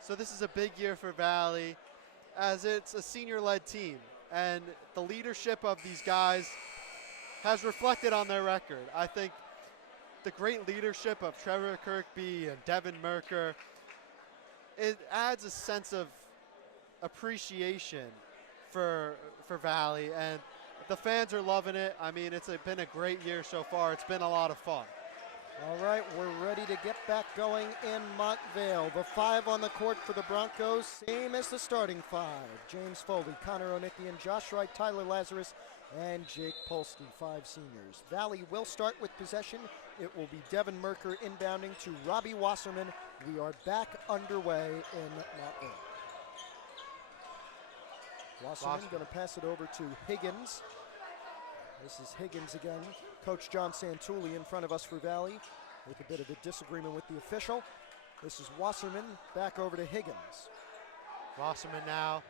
So this is a big year for Valley, as it's a senior-led team. And the leadership of these guys has reflected on their record. I think the great leadership of Trevor Kirkby and Devin Merker, it adds a sense of appreciation for Valley, and the fans are loving it. I mean, it's been a great year so far. It's been a lot of fun. All right, we're ready to get back going in Montvale. The 5 on the court for the Broncos, same as the starting 5. James Foley, Connor Onikian, Josh Wright, Tyler Lazarus, and Jake Polsky, 5 seniors. Valley will start with possession. It will be Devin Merker inbounding to Robbie Wasserman. We are back underway in Montvale. Wasserman going to pass it over to Higgins. This is Higgins again. Coach John Santulli in front of us for Valley with a bit of a disagreement with the official. This is Wasserman back over to Higgins. Wasserman now.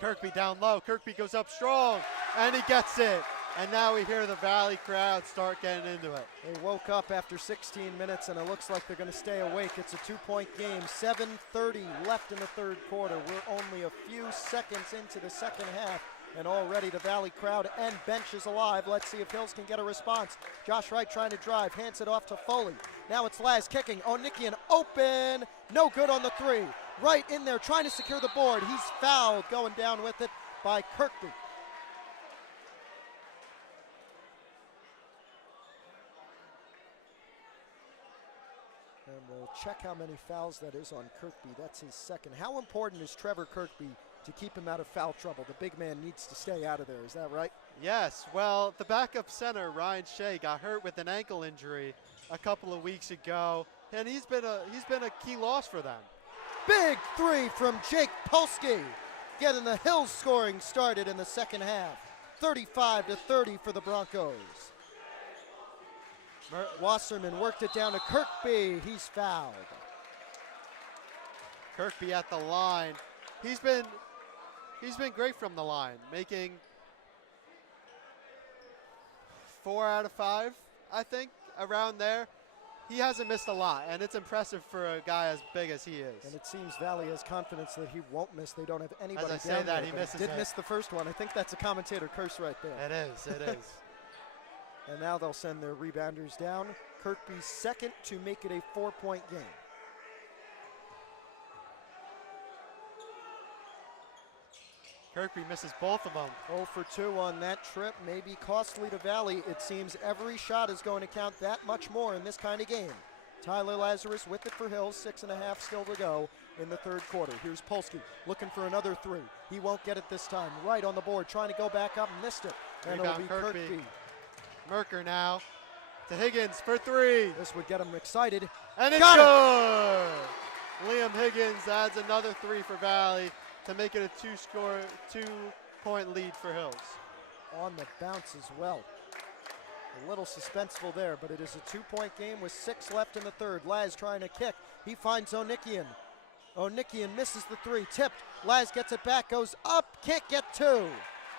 Kirkby down low. Kirkby goes up strong, and he gets it. And now we hear the Valley crowd start getting into it. They woke up after 16 minutes, and it looks like they're going to stay awake. It's a 2-point game. 7:30 left in the third quarter. We're only a few seconds into the second half, and already the Valley crowd and bench is alive. Let's see if Hills can get a response. Josh Wright trying to drive, hands it off to Foley. Now it's Laz kicking. Onikian open, no good on the 3. Right in there trying to secure the board. He's fouled, going down with it by Kirkby. And we'll check how many fouls that is on Kirkby. That's his second. How important is Trevor Kirkby to keep him out of foul trouble? The big man needs to stay out of there. Is that right? Yes. Well, the backup center, Ryan Shea, got hurt with an ankle injury a couple of weeks ago, and he's been a key loss for them. Big 3 from Jake Polsky, getting the Hills scoring started in the second half. 35-30 for the Broncos. Wasserman worked it down to Kirkby. He's fouled. Kirkby at the line. He's been great from the line, making 4 out of 5, I think, around there. He hasn't missed a lot, and it's impressive for a guy as big as he is. And it seems Valley has confidence that he won't miss. They don't have anybody as I down say that, there, he but misses did it. miss the first one. I think that's a commentator curse right there. It is, it is. And now they'll send their rebounders down. Kirkby's second to make it a 4-point game. Kirkby misses both of them. 0 for 2 on that trip, may be costly to Valley. It seems every shot is going to count that much more in this kind of game. Tyler Lazarus with it for Hills, 6.5 still to go in the third quarter. Here's Polsky looking for another 3. He won't get it this time. Right on the board, trying to go back up, missed it. And it'll be Kirkby. Merker now to Higgins for 3. This would get him excited. And it's good! Liam Higgins adds another 3 for Valley to make it a 2-point lead for Hills. On the bounce as well. A little suspenseful there, but it is a 2-point game with 6 left in the third. Laz trying to kick. He finds Onikian. Onikian misses the 3, tipped. Laz gets it back, goes up, kick at 2.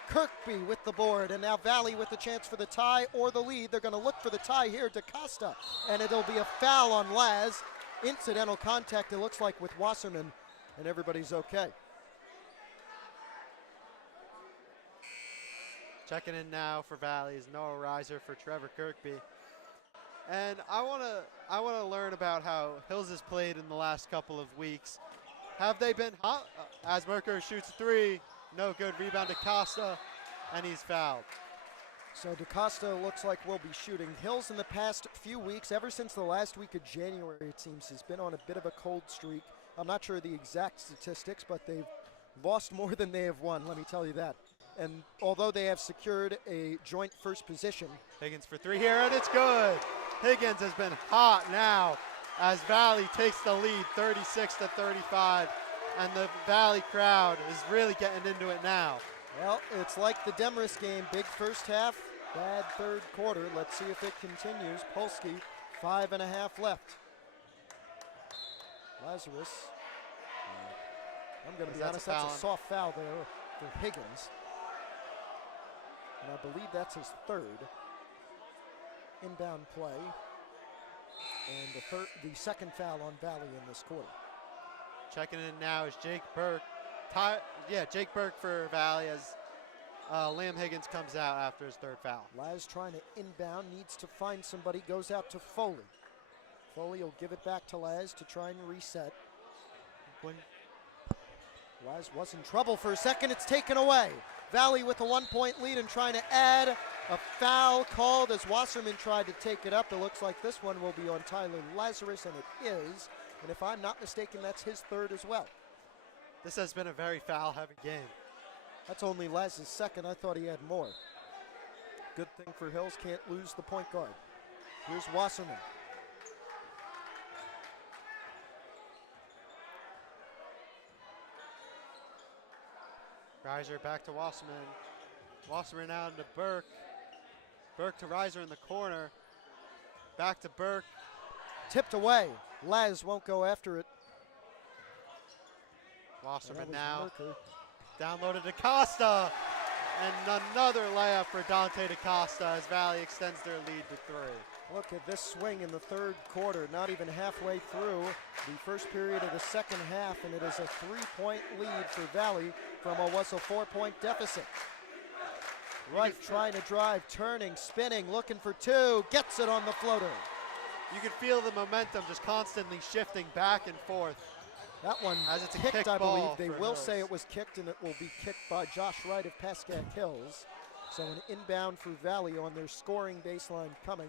Kirkby with the board, and now Valley with the chance for the tie or the lead. They're going to look for the tie here. DaCosta, and it'll be a foul on Laz. Incidental contact, it looks like, with Wasserman, and everybody's okay. Checking in now for Valley is Noah Reiser for Trevor Kirkby. And I want to learn about how Hills has played in the last couple of weeks. Have they been hot? As Merker shoots 3, No good. Rebound to Costa, and he's fouled. So DaCosta looks like we'll be shooting. Hills in the past few weeks, ever since the last week of January, it seems, has been on a bit of a cold streak. I'm not sure the exact statistics, but they've lost more than they have won, let me tell you that. And although they have secured a joint first position. Higgins for three here, and it's good. Higgins has been hot now as Valley takes the lead 36-35, and the Valley crowd is really getting into it now. Well, it's like the Demarest game, big first half, bad third quarter. Let's see if it continues. Polsky, 5.5 left. Lazarus, I'm going to be honest, that's a soft foul there for Higgins. And I believe that's his third inbound play. And the second foul on Valley in this quarter. Checking in now is Jake Burke. Jake Burke for Valley as Liam Higgins comes out after his third foul. Laz trying to inbound, needs to find somebody, goes out to Foley. Foley will give it back to Laz to try and reset. Laz was in trouble for a second, it's taken away. Valley with a 1-point lead and trying to add a foul called as Wasserman tried to take it up. It looks like this one will be on Tyler Lazarus, and it is. And if I'm not mistaken, that's his third as well. This has been a very foul-heavy game. That's only Laz's second. I thought he had more. Good thing for Hills, can't lose the point guard. Here's Wasserman. Reiser back to Wasserman. Wasserman out into Burke. Burke to Reiser in the corner. Back to Burke. Tipped away. Laz won't go after it. Wasserman now. Merker. Downloaded to Costa. And another layup for Dante DaCosta as Valley extends their lead to 3. Look at this swing in the third quarter, not even halfway through the first period of the second half, and it is a 3-point lead for Valley from what was a 4-point deficit. Wright trying to drive, turning, spinning, looking for two, gets it on the floater. You can feel the momentum just constantly shifting back and forth. That one as it's kicked, a I believe. They will Hills. say it was kicked, and it will be kicked by Josh Wright of Pascack Hills. So an inbound for Valley on their scoring baseline coming.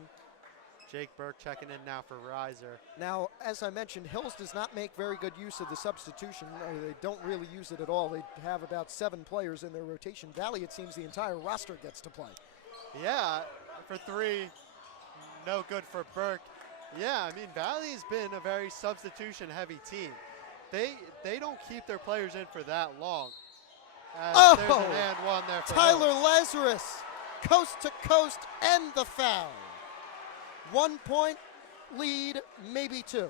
Jake Burke checking in now for Reiser. Now, as I mentioned, Hills does not make very good use of the substitution. They don't really use it at all. They have about 7 players in their rotation. Valley, it seems the entire roster gets to play. Yeah, for 3, no good for Burke. Yeah, I mean, Valley's been a very substitution-heavy team. They don't keep their players in for that long. There's an and one there for Tyler Hills. Lazarus, coast to coast, and the foul. 1-point lead, maybe 2.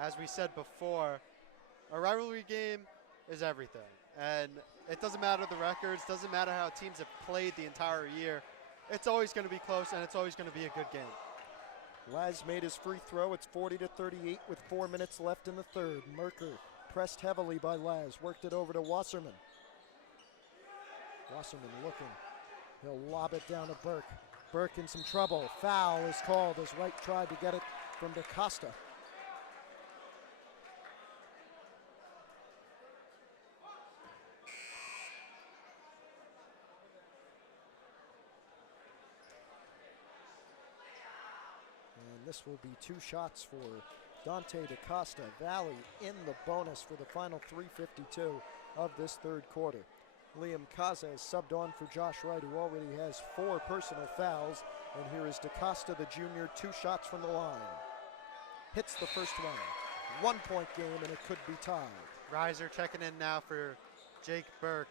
As we said before, a rivalry game is everything. And it doesn't matter the records, doesn't matter how teams have played the entire year. It's always going to be close, and it's always going to be a good game. Laz made his free throw. It's 40-38 with 4 minutes left in the third. Merker pressed heavily by Laz, worked it over to Wasserman. Wasserman looking. He'll lob it down to Burke. Burke in some trouble. Foul is called as Wright tried to get it from DaCosta. And this will be 2 shots for Dante DaCosta. Valley in the bonus for the final 3:52 of this third quarter. Liam Kaza is subbed on for Josh Wright, who already has 4 personal fouls. And here is DaCosta, the junior, 2 shots from the line. Hits the first one. 1-point game, and it could be tied. Reiser checking in now for Jake Burke.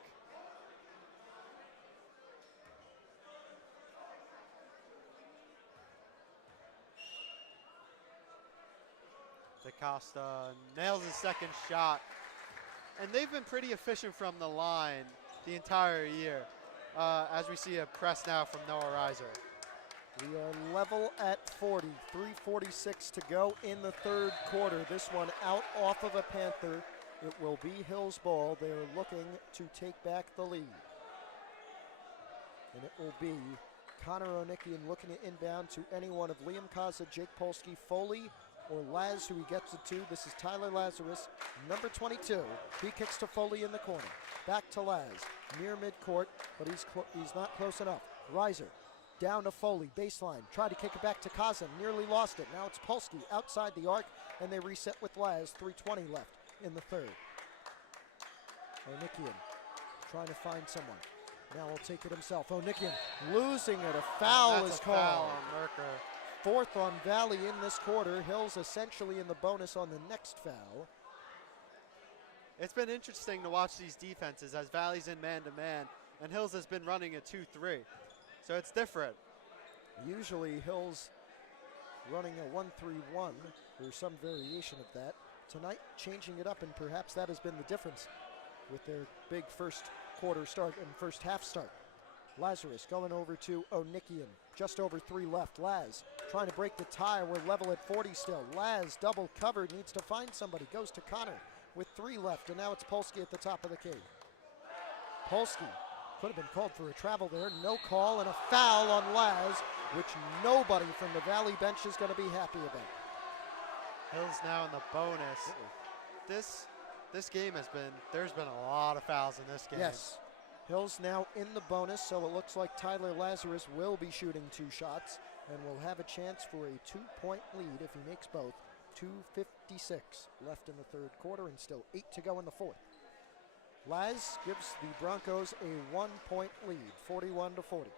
DaCosta nails his second shot. And they've been pretty efficient from the line the entire year. As we see a press now from Noah Reiser. We are level at 40, 3:46 to go in the third quarter. This one out off of a Panther. It will be Hills ball. They are looking to take back the lead. And it will be Connor Onikian looking to inbound to any one of Liam Kaza, Jake Polsky, Foley, or Laz, who he gets it to. This is Tyler Lazarus, number 22. He kicks to Foley in the corner. Back to Laz, near midcourt, but he's not close enough. Reiser, down to Foley, baseline. Tried to kick it back to Kaza, nearly lost it. Now it's Polsky outside the arc, and they reset with Laz. 3:20 left in the third. Onikian trying to find someone. Now he'll take it himself. Onikian losing it. A foul is called. Foul on Merker. Fourth on Valley in this quarter. Hills essentially in the bonus on the next foul. It's been interesting to watch these defenses as Valley's in man-to-man, and Hills has been running a 2-3. So it's different. Usually Hills running a 1-3-1 or some variation of that. Tonight changing it up, and perhaps that has been the difference with their big first quarter start and first half start. Lazarus going over to Onikian. Just over 3 left. Laz trying to break the tie. We're level at 40 still. Laz double covered, needs to find somebody. Goes to Connor with 3 left, and now it's Polsky at the top of the key. Polsky could have been called for a travel there. No call, and a foul on Laz, which nobody from the Valley bench is going to be happy about. Hills now in the bonus. This game there's been a lot of fouls in this game. Yes. Hills now in the bonus, so it looks like Tyler Lazarus will be shooting 2 shots and will have a chance for a 2-point lead if he makes both. 2:56 left in the third quarter and still 8 to go in the fourth. Laz gives the Broncos a 1-point lead, 41-40.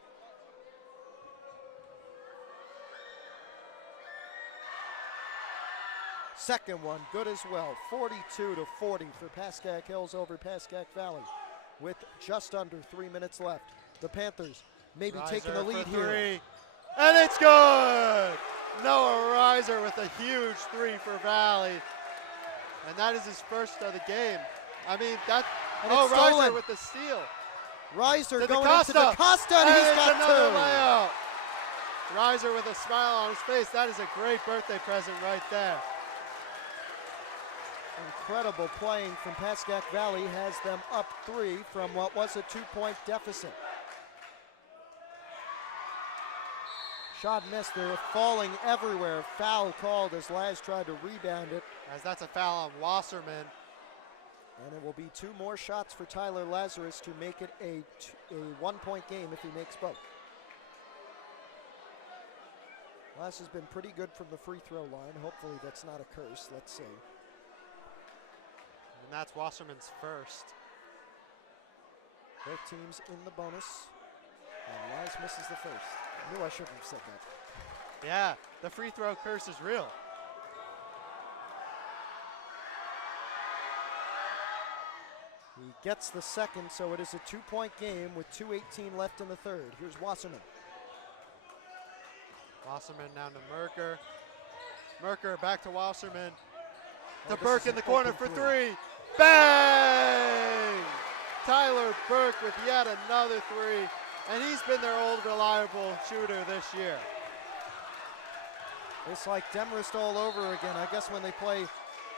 Second one, good as well, 42-40 for Pascack Hills over Pascack Valley with just under 3 minutes left. The Panthers maybe Reiser taking the lead for here. 3. And it's good! Noah Reiser with a huge 3 for Valley. And that is his first of the game. I mean, Reiser stolen. with the steal. Reiser To going DaCosta. into DaCosta, and he's it's got another 2. layup. Reiser with a smile on his face. That is a great birthday present right there. Incredible playing from Pascack Valley has them up 3 from what was a 2-point deficit. Shot missed. They're falling everywhere. Foul called as Laz tried to rebound it. As that's a foul on Wasserman. And it will be 2 more shots for Tyler Lazarus to make it a 1-point game if he makes both. Laz has been pretty good from the free throw line. Hopefully that's not a curse. Let's see. And that's Wasserman's first. Both teams in the bonus. And Laz misses the first. I knew I shouldn't have said that. Yeah, the free throw curse is real. He gets the second, so it is a 2-point game with 2:18 left in the third. Here's Wasserman. Wasserman down to Merker. Merker back to Wasserman. Oh, To Burke this is in the an corner open for three. 3. Bang! Tyler Burke with yet another 3. And he's been their old reliable shooter this year. It's like Demarest all over again. I guess when they play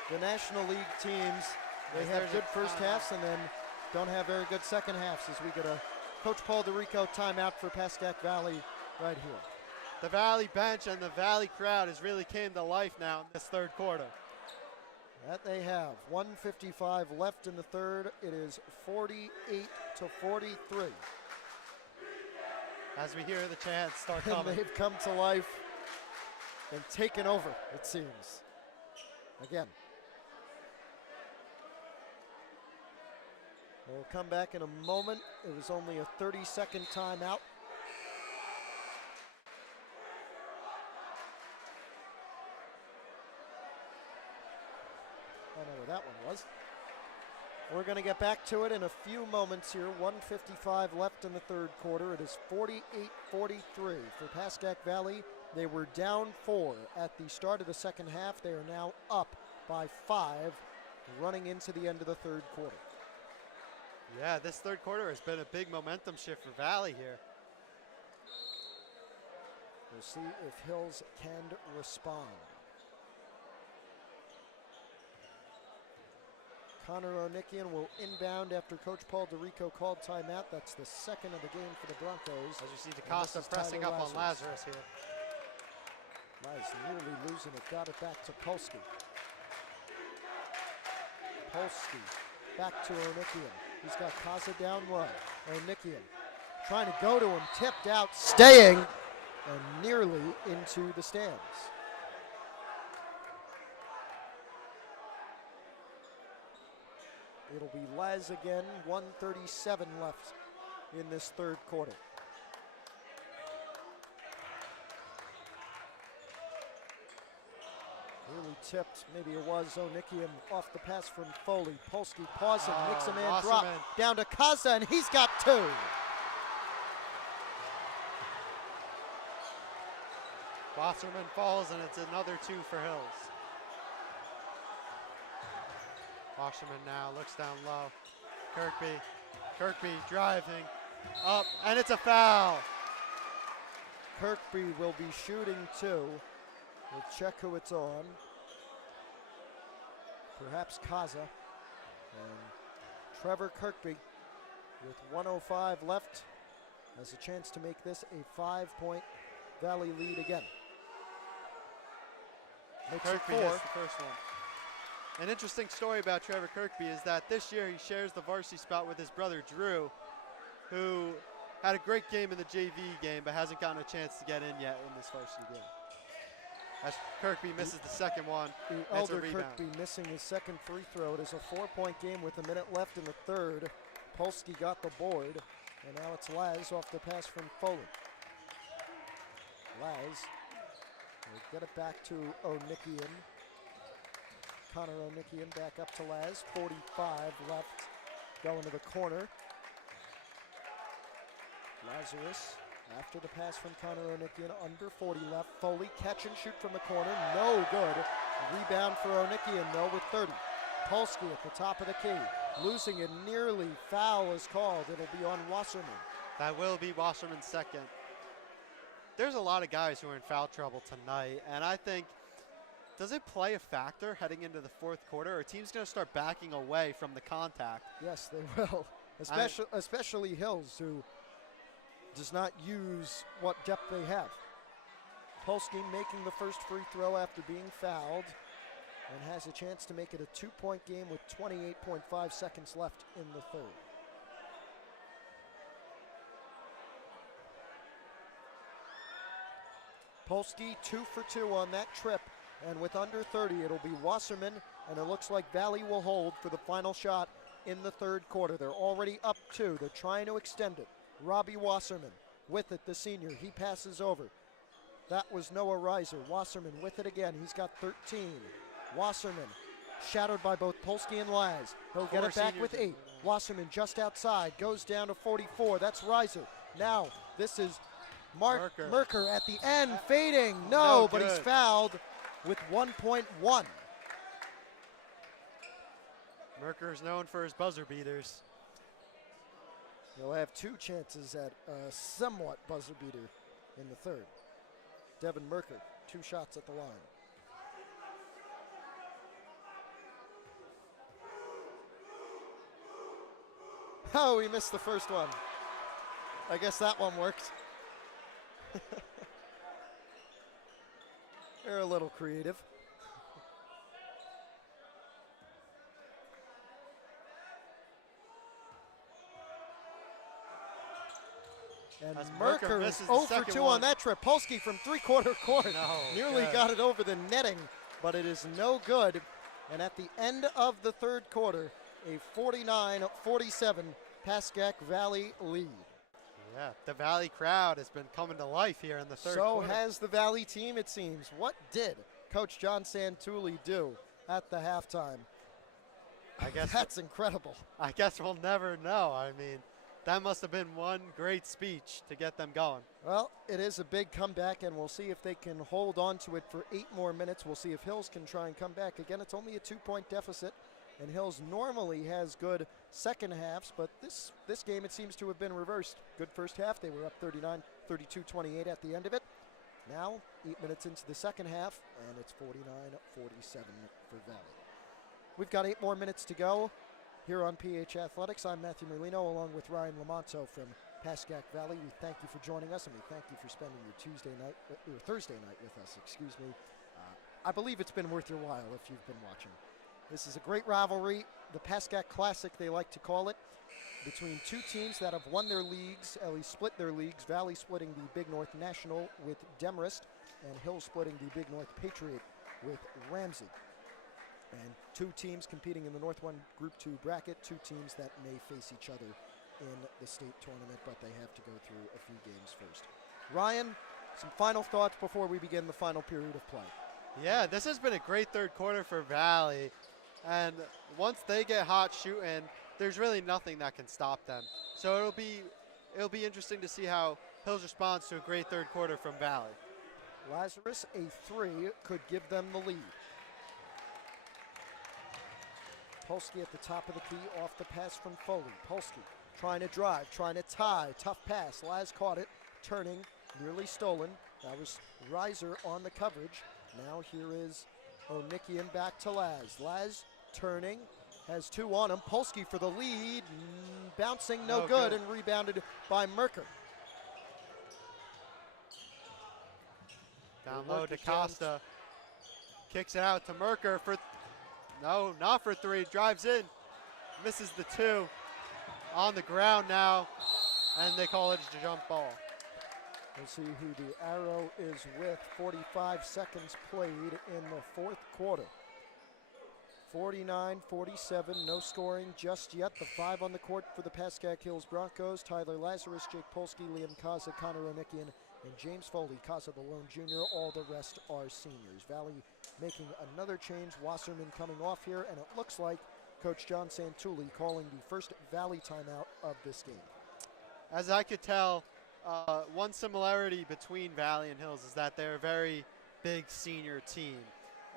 the National League teams, they have There's good a first timeout. halves and then don't have very good second halves as we get a Coach Paul DeRico timeout for Pascack Valley right here. The Valley bench and the Valley crowd has really came to life now in this third quarter. That they have. 1:55 left in the third. It is 48-43. As we hear the chants start And coming. they've come to life and taken over, it seems. Again. We'll come back in a moment. It was only a 30-second timeout. I don't know where that one was. We're going to get back to it in a few moments here. 1:55 left in the third quarter. It is 48-43 for Pascack Valley. They were down 4 at the start of the second half. They are now up by 5 running into the end of the third quarter. Yeah, this third quarter has been a big momentum shift for Valley here. We'll see if Hills can respond. Connor Onikian will inbound after Coach Paul DeRico called timeout. That's the second of the game for the Broncos. As you see And DaCosta this is pressing Tyler up on Lazarus here. Laz nearly losing it, got it back to Polsky. Polsky back to Onikian. He's got Kaza down low. Onikian trying to go to him, tipped out, staying, and nearly into the stands. It'll be Laz again, 1:37 left in this third quarter. Really tipped, maybe it was Onikian off the pass from Foley. Polsky pausing, makes a man drop, down to Kaza, and he's got two. Wasserman falls, and it's another two for Hills. Wasserman now looks down low. Kirkby driving up, and it's a foul. Kirkby will be shooting two. We'll check who it's on. Perhaps Kaza. And Trevor Kirkby, with 1:05 left, has a chance to make this a 5-point Valley lead again. Makes Kirkby it 4. hits the first one. An interesting story about Trevor Kirkby is that this year he shares the varsity spot with his brother Drew, who had a great game in the JV game but hasn't gotten a chance to get in yet in this varsity game. As Kirkby misses the second one, The it's a elder rebound. Kirkby missing his second free throw. It is a 4-point game with a minute left in the third. Polsky got the board, and now it's Laz off the pass from Foley. Laz will get it back to Onikian. Connor Onikian back up to Laz. 45 left. Going to the corner. Lazarus after the pass from Connor Onikian. Under 40 left. Foley catch and shoot from the corner. No good. Rebound for Onikian though with 30. Polsky at the top of the key. Losing it nearly. Foul is called. It'll be on Wasserman. That will be Wasserman's second. There's a lot of guys who are in foul trouble tonight, and I think, does it play a factor heading into the fourth quarter? Are teams going to start backing away from the contact? Yes, they will. Especially Hills, who does not use what depth they have. Polsky making the first free throw after being fouled and has a chance to make it a 2-point game with 28.5 seconds left in the third. Polsky 2 for 2 on that trip, and with under 30, it'll be Wasserman, and it looks like Valley will hold for the final shot in the third quarter. They're already up 2. They're trying to extend it. Robbie Wasserman with it, the senior. He passes over. That was Noah Reiser. Wasserman with it again. He's got 13. Wasserman shadowed by both Polsky and Laz. He'll get it back with 8. Wasserman just outside, goes down to 44. That's Reiser. Now, this is Merker at the end, fading. No, but he's fouled with 1.1. Merker is known for his buzzer beaters. He'll have 2 chances at a somewhat buzzer beater in the third. Devin Merker, 2 shots at the line. Oh, he missed the first one. I guess that one worked. They're a little creative. And As Merker is misses the 0 for second 2 one. on that trip. Polsky from 3-quarter court nearly good. got it over the netting, but it is no good. And at the end of the third quarter, a 49-47 Pascack Valley lead. Yeah, the Valley crowd has been coming to life here in the third So quarter. has the Valley team, it seems. What did Coach John Santulli do at the halftime? I guess That's incredible. I guess we'll never know. I mean, that must have been one great speech to get them going. Well, it is a big comeback, and we'll see if they can hold on to it for 8 more minutes. We'll see if Hills can try and come back. Again, it's only a 2-point deficit, and Hills normally has good second halves, but this game it seems to have been reversed. Good first half. They were up 32-28 at the end of it. Now, 8 minutes into the second half, and it's 49-47 for Valley. We've got 8 more minutes to go here on PH Athletics. I'm Matthew Merlino along with Ryan Lamonto from Pascack Valley. We thank you for joining us, and we thank you for spending your Thursday night with us, excuse me. I believe it's been worth your while if you've been watching. This is a great rivalry, the Pascack Classic they like to call it, between two teams that have won their leagues, at least split their leagues, Valley splitting the Big North National with Demarest, and Hill splitting the Big North Patriot with Ramsey. And two teams competing in the North 1 Group 2 bracket, two teams that may face each other in the state tournament, but they have to go through a few games first. Ryan, some final thoughts before we begin the final period of play. Yeah, this has been a great third quarter for Valley. And once they get hot shooting, there's really nothing that can stop them. So it'll be interesting to see how Hills responds to a great third quarter from Valley. Lazarus, a 3 could give them the lead. Polsky at the top of the key, off the pass from Foley. Polsky trying to drive, trying to tie, tough pass. Laz caught it, turning, nearly stolen. That was Reiser on the coverage. Now here is Onikian back to Laz. Laz turning, has 2 on him. Polsky for the lead, bouncing no good, and rebounded by Merker. Down low to Costa. Kicks it out to Merker for, no, not for 3. Drives in, misses the 2. On the ground now, and they call it a jump ball. We'll see who the arrow is with. 45 seconds played in the fourth quarter. 49-47, no scoring just yet. The 5 on the court for the Pascack Hills Broncos. Tyler Lazarus, Jake Polsky, Liam Kaza, Connor Onikian, and James Foley. Kaza the lone junior. All the rest are seniors. Valley making another change. Wasserman coming off here, and it looks like Coach John Santulli calling the first Valley timeout of this game. As I could tell, one similarity between Valley and Hills is that they're a very big senior team.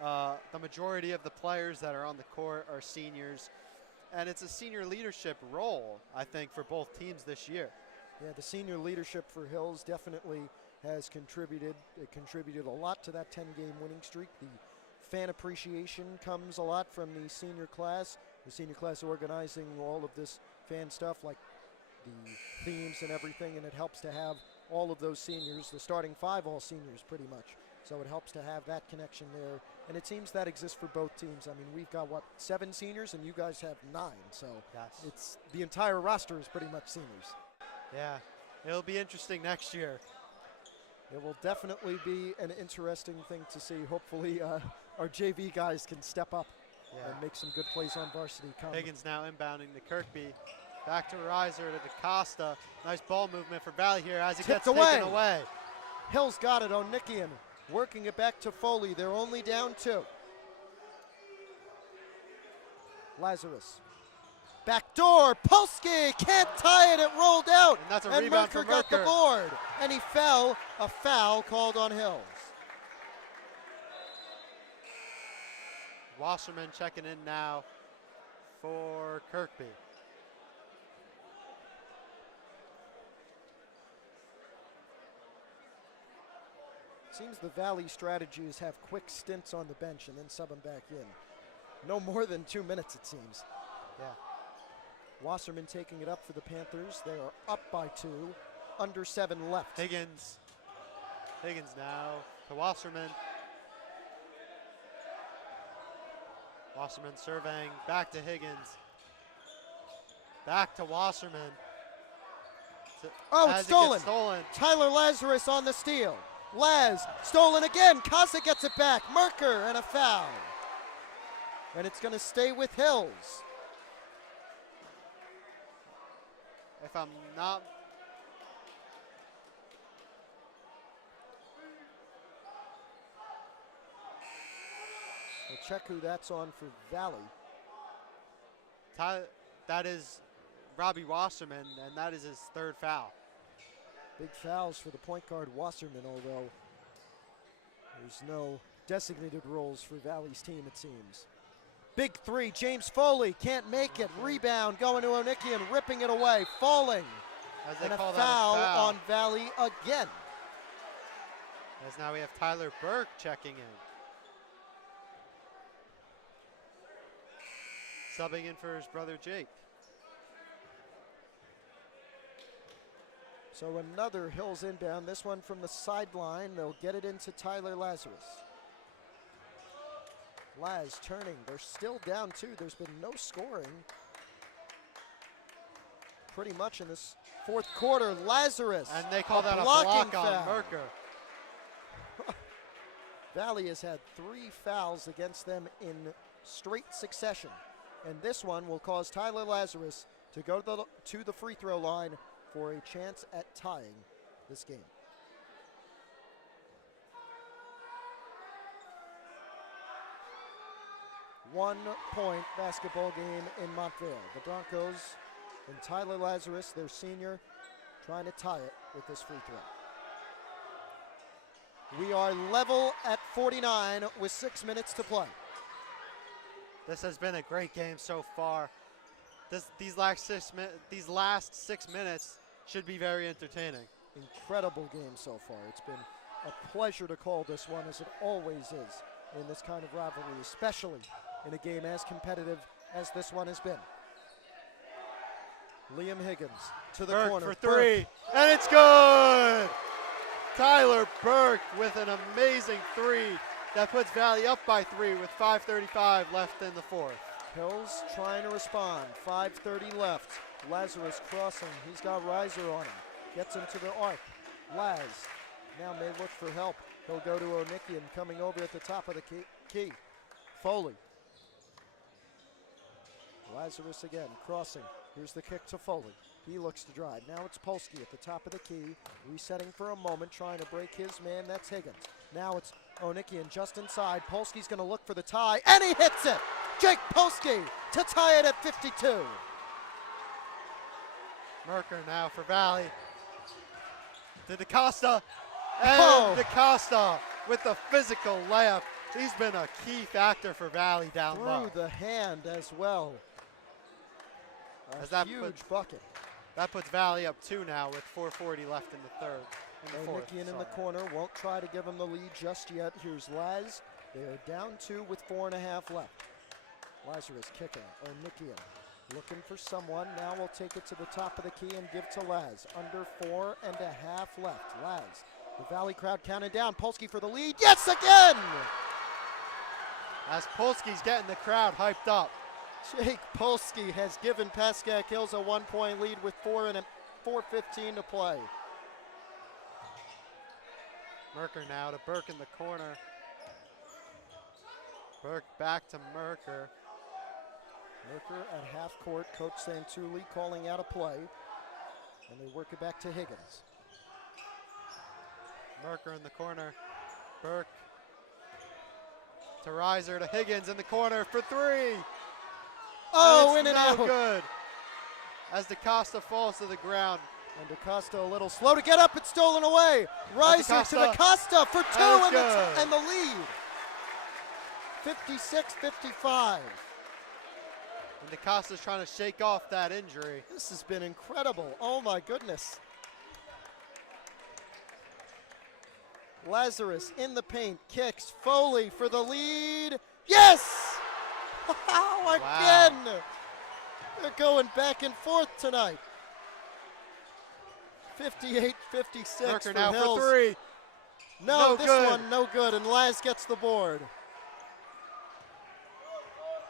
The majority of the players that are on the court are seniors, and it's a senior leadership role, I think, for both teams this year. Yeah, the senior leadership for Hills definitely has contributed. It contributed a lot to that 10-game winning streak. The fan appreciation comes a lot from the senior class. The senior class organizing all of this fan stuff, like the themes and everything, and it helps to have all of those seniors, the starting 5 all seniors pretty much. So it helps to have that connection there, and it seems that exists for both teams. I mean, we've got, 7 seniors, and you guys have 9, so yes, it's the entire roster is pretty much seniors. Yeah, it'll be interesting next year. It will definitely be an interesting thing to see. Hopefully our JV guys can step up and make some good plays on varsity. Higgins now inbounding to Kirkby. Back to Reiser to Costa. Nice ball movement for Valley here as it gets taken away. Hills got it. Onikian working it back to Foley. They're only down 2. Lazarus. Back door. Polsky can't tie it. It rolled out. And that's a rebound for Merker. Got the board. And he fell. A foul called on Hills. Wasserman checking in now for Kirkby. Seems the Valley strategy is have quick stints on the bench and then sub them back in. No more than 2 minutes, it seems. Yeah. Wasserman taking it up for the Panthers. They are up by 2, under 7 left. Higgins now to Wasserman. Wasserman surveying, back to Higgins. Back to Wasserman. It's stolen. Tyler Lazarus on the steal. Laz, stolen again. Kaza gets it back. Merker, and a foul. And it's going to stay with Hills. If I'm not... We'll check who that's on for Valley. That is Robbie Wasserman, and that is his 3rd foul. Big fouls for the point guard Wasserman, although there's no designated roles for Valley's team, it seems. Big 3, James Foley can't make it. Rebound going to Onikian, ripping it away, falling. And a foul on Valley again. As now we have Tyler Burke checking in. subbing in for his brother Jake. So another Hills inbound, this one from the sideline. They'll get it into Tyler Lazarus. Laz turning, they're still down 2. There's been no scoring pretty much in this fourth quarter. Lazarus. And they call that a blocking block on foul. Merker. Valley has had 3 fouls against them in straight succession. And this one will cause Tyler Lazarus to go to the free throw line for a chance at tying this game. One-point basketball game in Montvale. The Broncos and Tyler Lazarus, their senior, trying to tie it with this free throw. We are level at 49 with 6 minutes to play. This has been a great game so far. These last 6 minutes should be very entertaining. Incredible game so far. It's been a pleasure to call this one, as it always is in this kind of rivalry, especially in a game as competitive as this one has been. Liam Higgins to the Burke corner. for 3, and it's good! Tyler Burke with an amazing 3 that puts Valley up by 3 with 5:35 left in the fourth. Hills trying to respond. 5:30 left. Lazarus crossing. He's got Reiser on him. Gets him to the arc. Laz now may look for help. He'll go to Onikian coming over at the top of the key. Foley. Lazarus again crossing. Here's the kick to Foley. He looks to drive. Now it's Polsky at the top of the key. Resetting for a moment, trying to break his man. That's Higgins. Now it's Onikian just inside. Polsky's going to look for the tie, and he hits it! Jake Polsky to tie it at 52. Merker now for Valley. To DaCosta. And DaCosta with the physical layup. He's been a key factor for Valley down low. Through the hand as well. A huge bucket. That puts Valley up 2 now with 4:40 left in the third. Onikian in the corner, won't try to give him the lead just yet. Here's Laz. They are down 2 with 4.5 left. Lazarus kicking. Onikian looking for someone. Now we'll take it to the top of the key and give to Laz. Under 4.5 left. Laz. The Valley crowd counting down. Polsky for the lead. Yes, again! As Polsky's getting the crowd hyped up. Jake Polsky has given Pascack Hills a 1-point lead with 4:15 to play. Merker now to Burke in the corner. Burke back to Merker. Merker at half court. Coach Santulli calling out a play. And they work it back to Higgins. Merker in the corner. Burke to Reiser to Higgins in the corner for 3. Oh, in and no out. Good. As DaCosta falls to the ground. And DaCosta a little slow to get up. It's stolen away. Reiser to DaCosta for 2 and the lead. 56-55. And DaCosta's trying to shake off that injury. This has been incredible. Oh my goodness. Lazarus in the paint, kicks. Foley for the lead. Yes! Oh, again! Wow. They're going back and forth tonight. 58-56 Merker for now Hills. for 3. No, No this good. one no good, and Laz gets the board.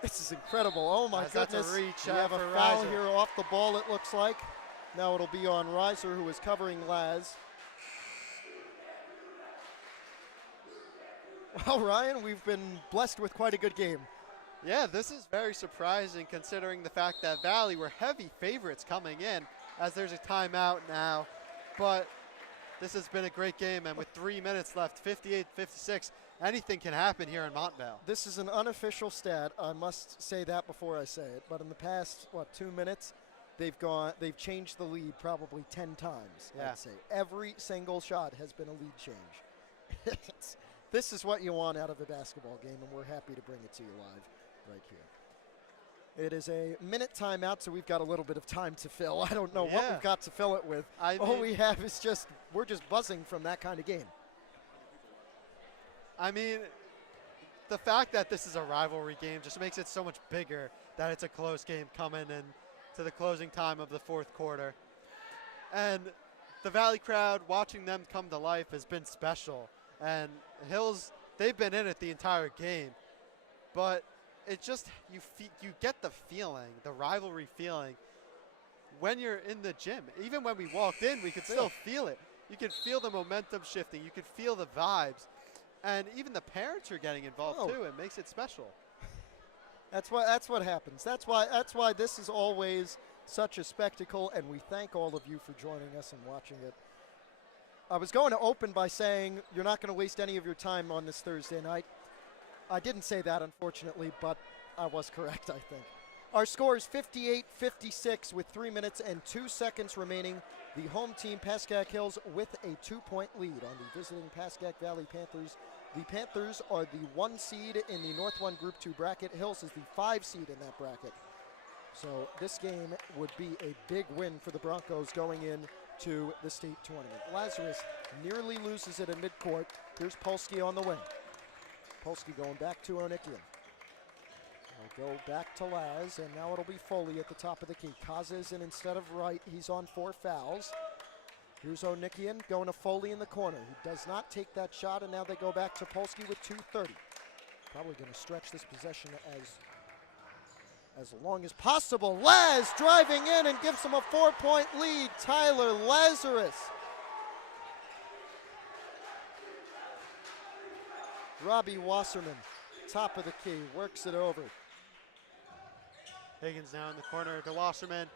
This is incredible. Oh my As that's a goodness. reach We out have a for foul Reiser. here off the ball, it looks like. Now it'll be on Reiser, who is covering Laz. Well, Ryan, we've been blessed with quite a good game. Yeah, this is very surprising considering the fact that Valley were heavy favorites coming in, as there's a timeout now. But this has been a great game, and with 3 minutes left, 58-56, anything can happen here in Montvale. This is an unofficial stat. I must say that before I say it. But in the past, 2 minutes, they've changed the lead probably 10 times, Yeah. I'd say. Every single shot has been a lead change. This is what you want out of a basketball game, and we're happy to bring it to you live right here. It is a minute timeout, so we've got a little bit of time to fill. I don't know what Yeah. we've got to fill it with. All we have is we're just buzzing from that kind of game. I mean, the fact that this is a rivalry game just makes it so much bigger that it's a close game coming in to the closing time of the fourth quarter. And the Valley crowd, watching them come to life has been special. And Hills, they've been in it the entire game. But it just, you get the feeling, the rivalry feeling, when you're in the gym. Even when we walked in, we could still feel it. You could feel the momentum shifting. You could feel the vibes. And even the parents are getting involved too. It makes it special. That's what happens. That's why this is always such a spectacle, and we thank all of you for joining us and watching it. I was going to open by saying you're not going to waste any of your time on this Thursday night. I didn't say that, unfortunately, but I was correct, I think. Our score is 58-56 with 3 minutes and 2 seconds remaining. The home team, Pascack Hills, with a 2-point lead on the visiting Pascack Valley Panthers. The Panthers are the 1 seed in the North 1 Group 2 bracket. Hills is the 5 seed in that bracket. So this game would be a big win for the Broncos going into the state tournament. Lazarus nearly loses it in midcourt. Here's Polsky on the wing. Polsky going back to Onikian. They'll go back to Laz, and now it'll be Foley at the top of the key. Kaza is in instead of Wright. He's on 4 fouls. Here's Onikian going to Foley in the corner. He does not take that shot, and now they go back to Polsky with 2:30. Probably going to stretch this possession as long as possible. Laz driving in and gives him a 4-point lead. Tyler Lazarus. Robbie Wasserman, top of the key, works it over. Higgins now in the corner to Wasserman.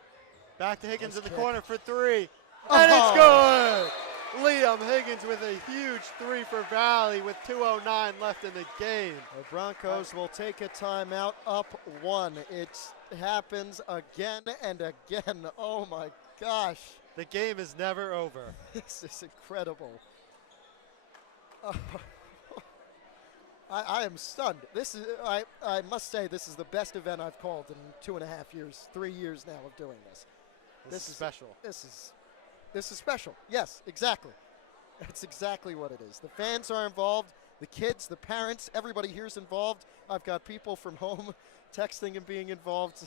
Back to Higgins Nice in the kick. corner for 3. And it's good! Liam Higgins with a huge 3 for Valley with 2:09 left in the game. The Broncos will take a timeout, up 1. It happens again and again. Oh my gosh. The game is never over. This is incredible. I am stunned. This is, I must say, this is the best event I've called in 2.5 years, 3 years now of doing this. This is special. This is special. Yes, exactly. That's exactly what it is. The fans are involved, the kids, the parents, everybody here is involved. I've got people from home texting and being involved.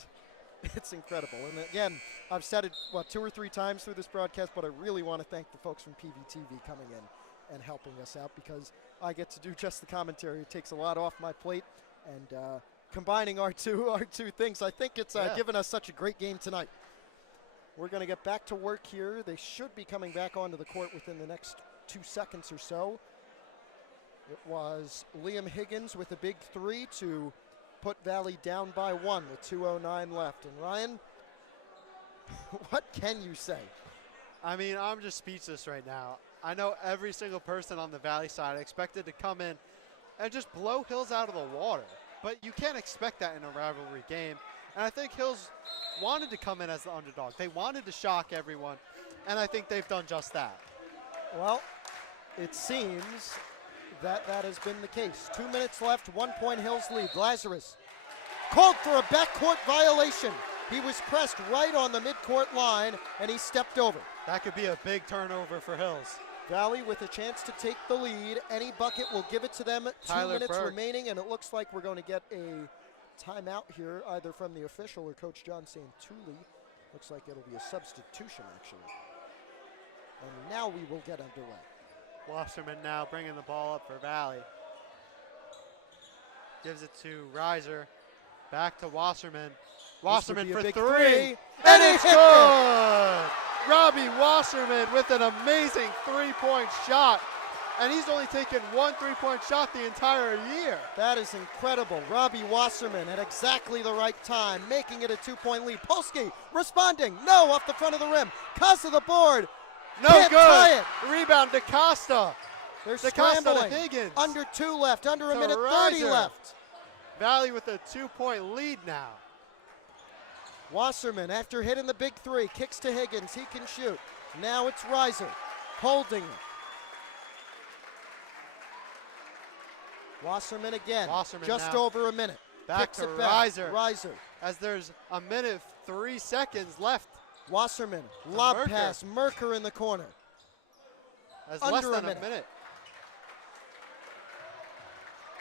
It's incredible. And again, I've said it, 2 or 3 times through this broadcast, but I really want to thank the folks from PVTV coming in and helping us out, because I get to do just the commentary. It takes a lot off my plate, and combining our two things, I think it's given us such a great game tonight. We're going to get back to work here. They should be coming back onto the court within the next 2 seconds or so. It was Liam Higgins with a big 3 to put Valley down by 1 with 2:09 left. And Ryan, what can you say? I mean, I'm just speechless right now. I know every single person on the Valley side expected to come in and just blow Hills out of the water. But you can't expect that in a rivalry game. And I think Hills wanted to come in as the underdog. They wanted to shock everyone, and I think they've done just that. Well, it seems that has been the case. 2 minutes left, 1-point Hills lead. Lazarus called for a backcourt violation. He was pressed right on the midcourt line, and he stepped over. That could be a big turnover for Hills. Valley with a chance to take the lead. Any bucket will give it to them. Tyler 2 minutes Burke. remaining, and it looks like we're going to get a timeout here, either from the official or Coach John Santulli. Looks like it'll be a substitution, actually. And now we will get underway. Wasserman now bringing the ball up for Valley. Gives it to Reiser. Back to Wasserman. Wasserman for 3. And it's good! Robbie Wasserman with an amazing 3-point shot. And he's only taken 1 3-point shot the entire year. That is incredible. Robbie Wasserman at exactly the right time, making it a 2-point lead. Polsky responding. No, off the front of the rim. Costa the board. No Can't good. tie it. Rebound to Costa. They're DaCosta scrambling. to Higgins. Under 2 left. Under a To minute 30 Reiser. left. Valley with a 2-point lead now. Wasserman, after hitting the big 3, kicks to Higgins. He can shoot. Now it's Reiser holding it. Wasserman again. Wasserman just now. over a minute. Back Kicks to it back. Reiser. Reiser. As there's a minute 3 seconds left. Wasserman, lob Merker. pass. Merker in the corner. As Under less a than minute. a minute.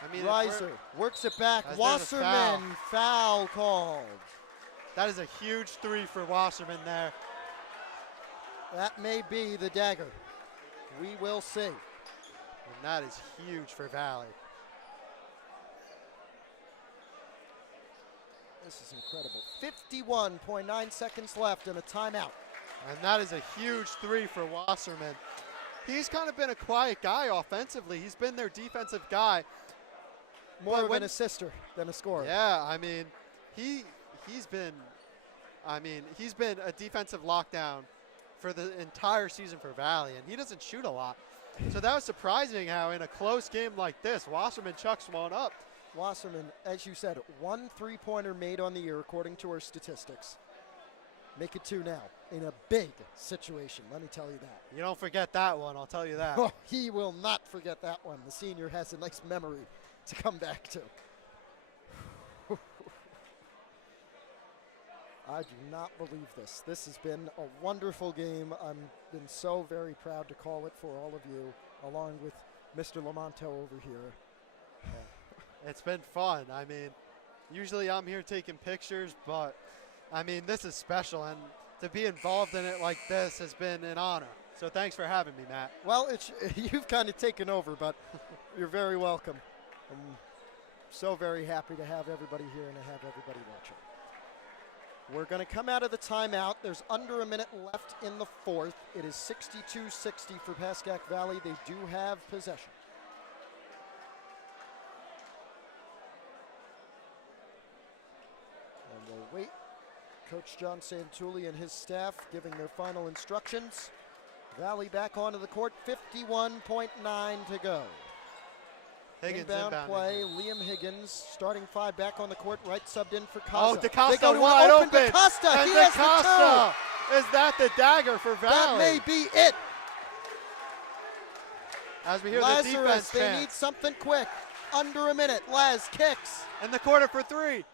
I mean, Reiser works it back. As there's a Wasserman, foul called. that is a huge three for Wasserman there. That may be the dagger. We will see. And that is huge for Valley. This is incredible. 51.9 seconds left and a timeout. And that is a huge three for Wasserman. He's kind of been a quiet guy offensively. He's been their defensive guy. More of an assister than a scorer. Yeah, I mean, he's been a defensive lockdown for the entire season for Valley, and he doesn't shoot a lot. So that was surprising how in a close game like this, Wasserman chucks one up. Wasserman, as you said, 1 3-pointer made on the year according to our statistics. Make it 2 now in a big situation, let me tell you that. You don't forget that one, I'll tell you that. Oh, he will not forget that one. The senior has a nice memory to come back to. I do not believe this. This has been a wonderful game. I've been so very proud to call it for all of you, along with Mr. Lamonto over here. It's been fun. I mean, usually I'm here taking pictures, but I mean, this is special, and to be involved in it like this has been an honor. So thanks for having me, Matt. Well, you've kind of taken over, but you're very welcome. I'm so very happy to have everybody here and to have everybody watching. We're going to come out of the timeout. There's under a minute left in the fourth. It is 62-60 for Pascack Valley. They do have possession. And we'll wait. Coach John Santulli and his staff giving their final instructions. Valley back onto the court, 51.9 to go. Higgins inbound inbounding play, here. Liam Higgins, starting 5 back on the court, right subbed in for Oh, Casa. DaCosta wide open. DaCosta, And he has DaCosta, the is that the dagger for two. That Valley? may be it. As we hear Lazarus, the defense they chant. need something quick. Under a minute, Laz kicks. In the corner for 3.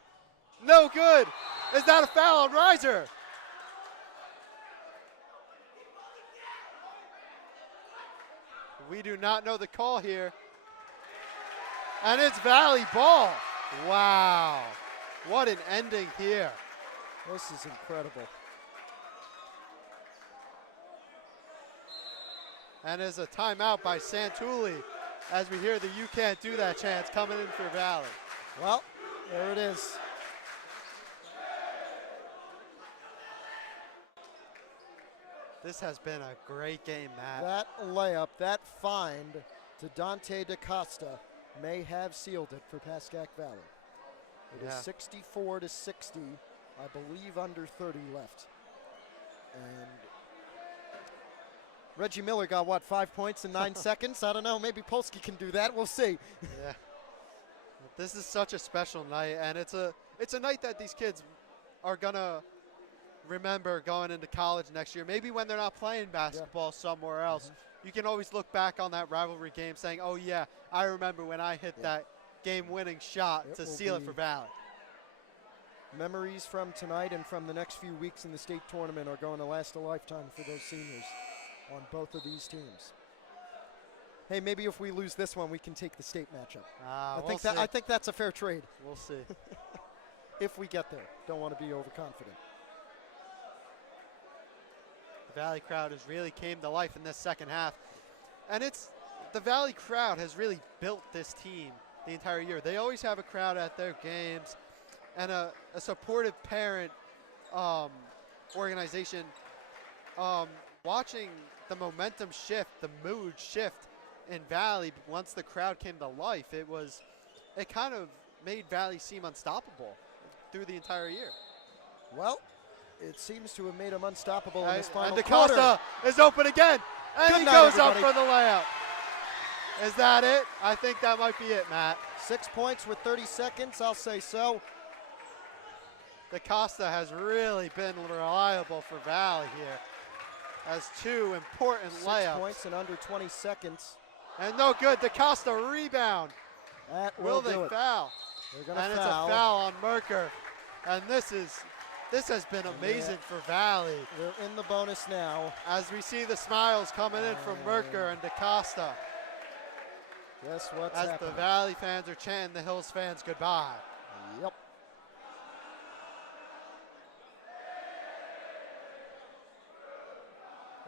No good. Is that a foul on Reiser? We do not know the call here. And it's Valley ball. Wow. What an ending here. This is incredible. And as a timeout by Santulli, as we hear the "You Can't Do That" chants coming in for Valley. Well, there it is. This has been a great game, Matt. That layup, that find to Dante DaCosta may have sealed it for Pascack Valley. It is 64-60, I believe under 30 left. And Reggie Miller got, what, 5 points in 9 seconds? I don't know, maybe Polsky can do that, we'll see. Yeah. This is such a special night, and it's a night that these kids are gonna remember going into college next year. Maybe when they're not playing basketball somewhere else, you can always look back on that rivalry game saying, oh yeah, I remember when I hit that game-winning shot to seal it for Valley. Memories from tonight and from the next few weeks in the state tournament are going to last a lifetime for those seniors on both of these teams. Hey, maybe if we lose this one, we can take the state matchup. I think that's a fair trade. We'll see. If we get there. Don't want to be overconfident. The Valley crowd has really came to life in this second half. And the Valley crowd has really built this team the entire year. They always have a crowd at their games and a supportive parent organization. Watching the momentum shift, the mood shift in Valley once the crowd came to life, it kind of made Valley seem unstoppable through the entire year. Well, it seems to have made him unstoppable in this final and quarter. DaCosta is open again, and Good he night, goes everybody. up for the layup. Is that it? I think that might be it, Matt. 6 points with 30 seconds, I'll say so. DaCosta has really been reliable for Valley here. Has 2 important 6 layups. points in under 20 seconds. And no good. DaCosta rebound. That Will do they it. foul? They're going to And foul. it's a foul on Merker. And this has been amazing for Valley. They're in the bonus now. As we see the smiles coming in from Merker and DaCosta. Guess what's as happening? the Valley fans are chanting the Hills fans goodbye. Yep.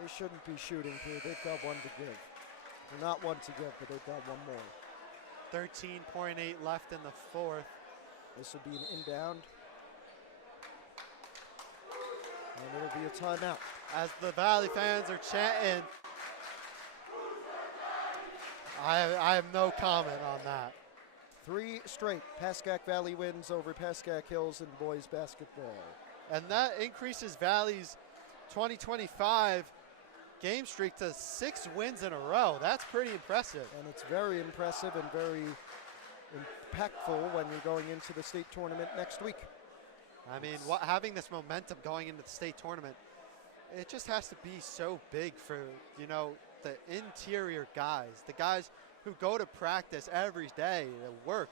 They shouldn't be shooting here. They've got one to give. Well, not one to give, but they've got one more. 13.8 left in the fourth. This will be an inbound. And it'll be a timeout. As the Valley fans are chanting, I have no comment on that. 3 straight Pascack Valley wins over Pascack Hills in boys basketball. And that increases Valley's 2025 game streak to 6 wins in a row. That's pretty impressive. And it's very impressive and very impactful when you're going into the state tournament next week. I mean, having this momentum going into the state tournament, it just has to be so big for, you know, the interior guys, the guys who go to practice every day, work.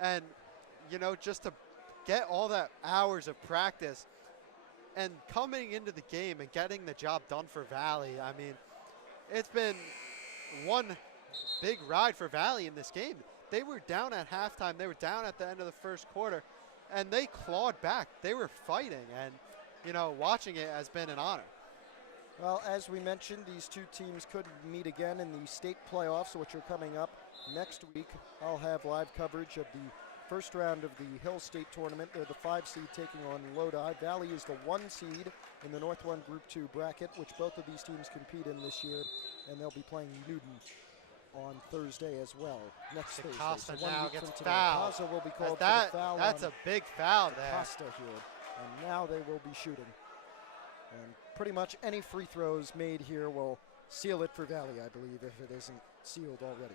And, you know, just to get all that hours of practice and coming into the game and getting the job done for Valley. I mean, it's been one big ride for Valley in this game. They were down at halftime. They were down at the end of the first quarter, and they clawed back. They were fighting, and, you know, watching it has been an honor. Well, as we mentioned, these two teams could meet again in the state playoffs, which are coming up next week. I'll have live coverage of the first round of the Hill State Tournament. They're the 5 seed taking on Lodi. Valley is the 1 seed in the North 1 Group 2 bracket, which both of these teams compete in this year, and they'll be playing Newton on Thursday as well, next Thursday. Costa So 1 now week gets from today. fouled. Costa will be called That, for the foul. that's on a big foul there. Costa here, and now they will be shooting. And pretty much any free throws made here will seal it for Valley, I believe, if it isn't sealed already.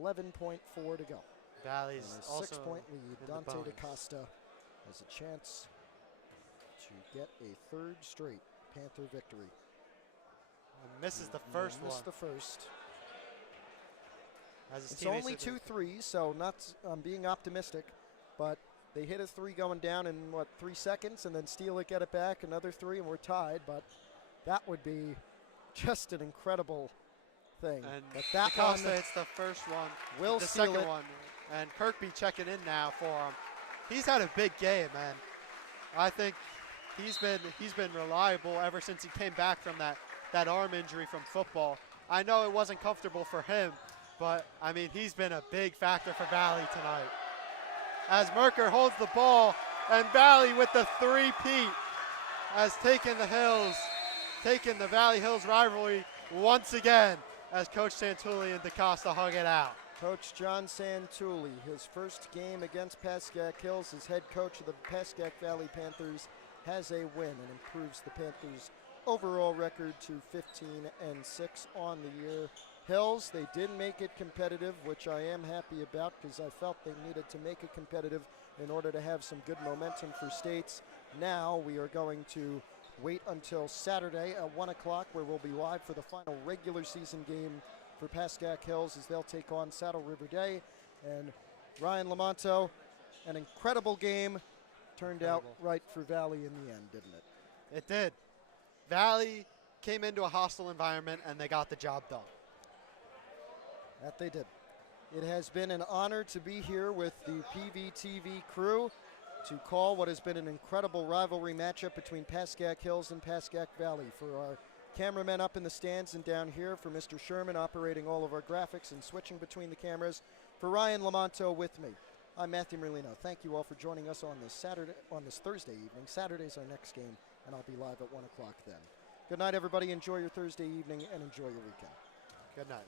11.4 to go. Valley's And a also 6-point lead. in the Dante bonus. DaCosta has a chance to get a 3rd straight Panther victory. And misses the first one. Missed the first. As his It's teammates only said, 2 threes, so not. I'm being optimistic, but they hit a 3 going down in 3 seconds, and then steal it, get it back, another 3, and we're tied. But that would be just an incredible thing. And but that DaCosta one hits the first one, will the seal second it. one, and Kirkby checking in now for him. He's had a big game, and I think he's been reliable ever since he came back from that arm injury from football. I know it wasn't comfortable for him, but I mean, he's been a big factor for Valley tonight. As Merker holds the ball, and Valley with the 3-peat has taken the Valley Hills rivalry once again, as Coach Santulli and DaCosta hug it out. Coach John Santulli, his first game against Pascack Hills as head coach of the Pascack Valley Panthers, has a win and improves the Panthers' overall record to 15-6 on the year. Hills, they did make it competitive, which I am happy about because I felt they needed to make it competitive in order to have some good momentum for states. Now we are going to wait until Saturday at 1 o'clock where we'll be live for the final regular season game for Pascack Hills as they'll take on Saddle River Day. And Ryan Lamonto, an incredible game, turned out right for Valley in the end, didn't it? It did. Valley came into a hostile environment and they got the job done. That they did. It has been an honor to be here with the PVTV crew to call what has been an incredible rivalry matchup between Pascack Hills and Pascack Valley. For our cameramen up in the stands and down here, for Mr. Sherman operating all of our graphics and switching between the cameras, for Ryan Lamonto with me, I'm Matthew Merlino. Thank you all for joining us on this Thursday evening. Saturday's our next game, and I'll be live at 1 o'clock then. Good night, everybody. Enjoy your Thursday evening and enjoy your weekend. Good night.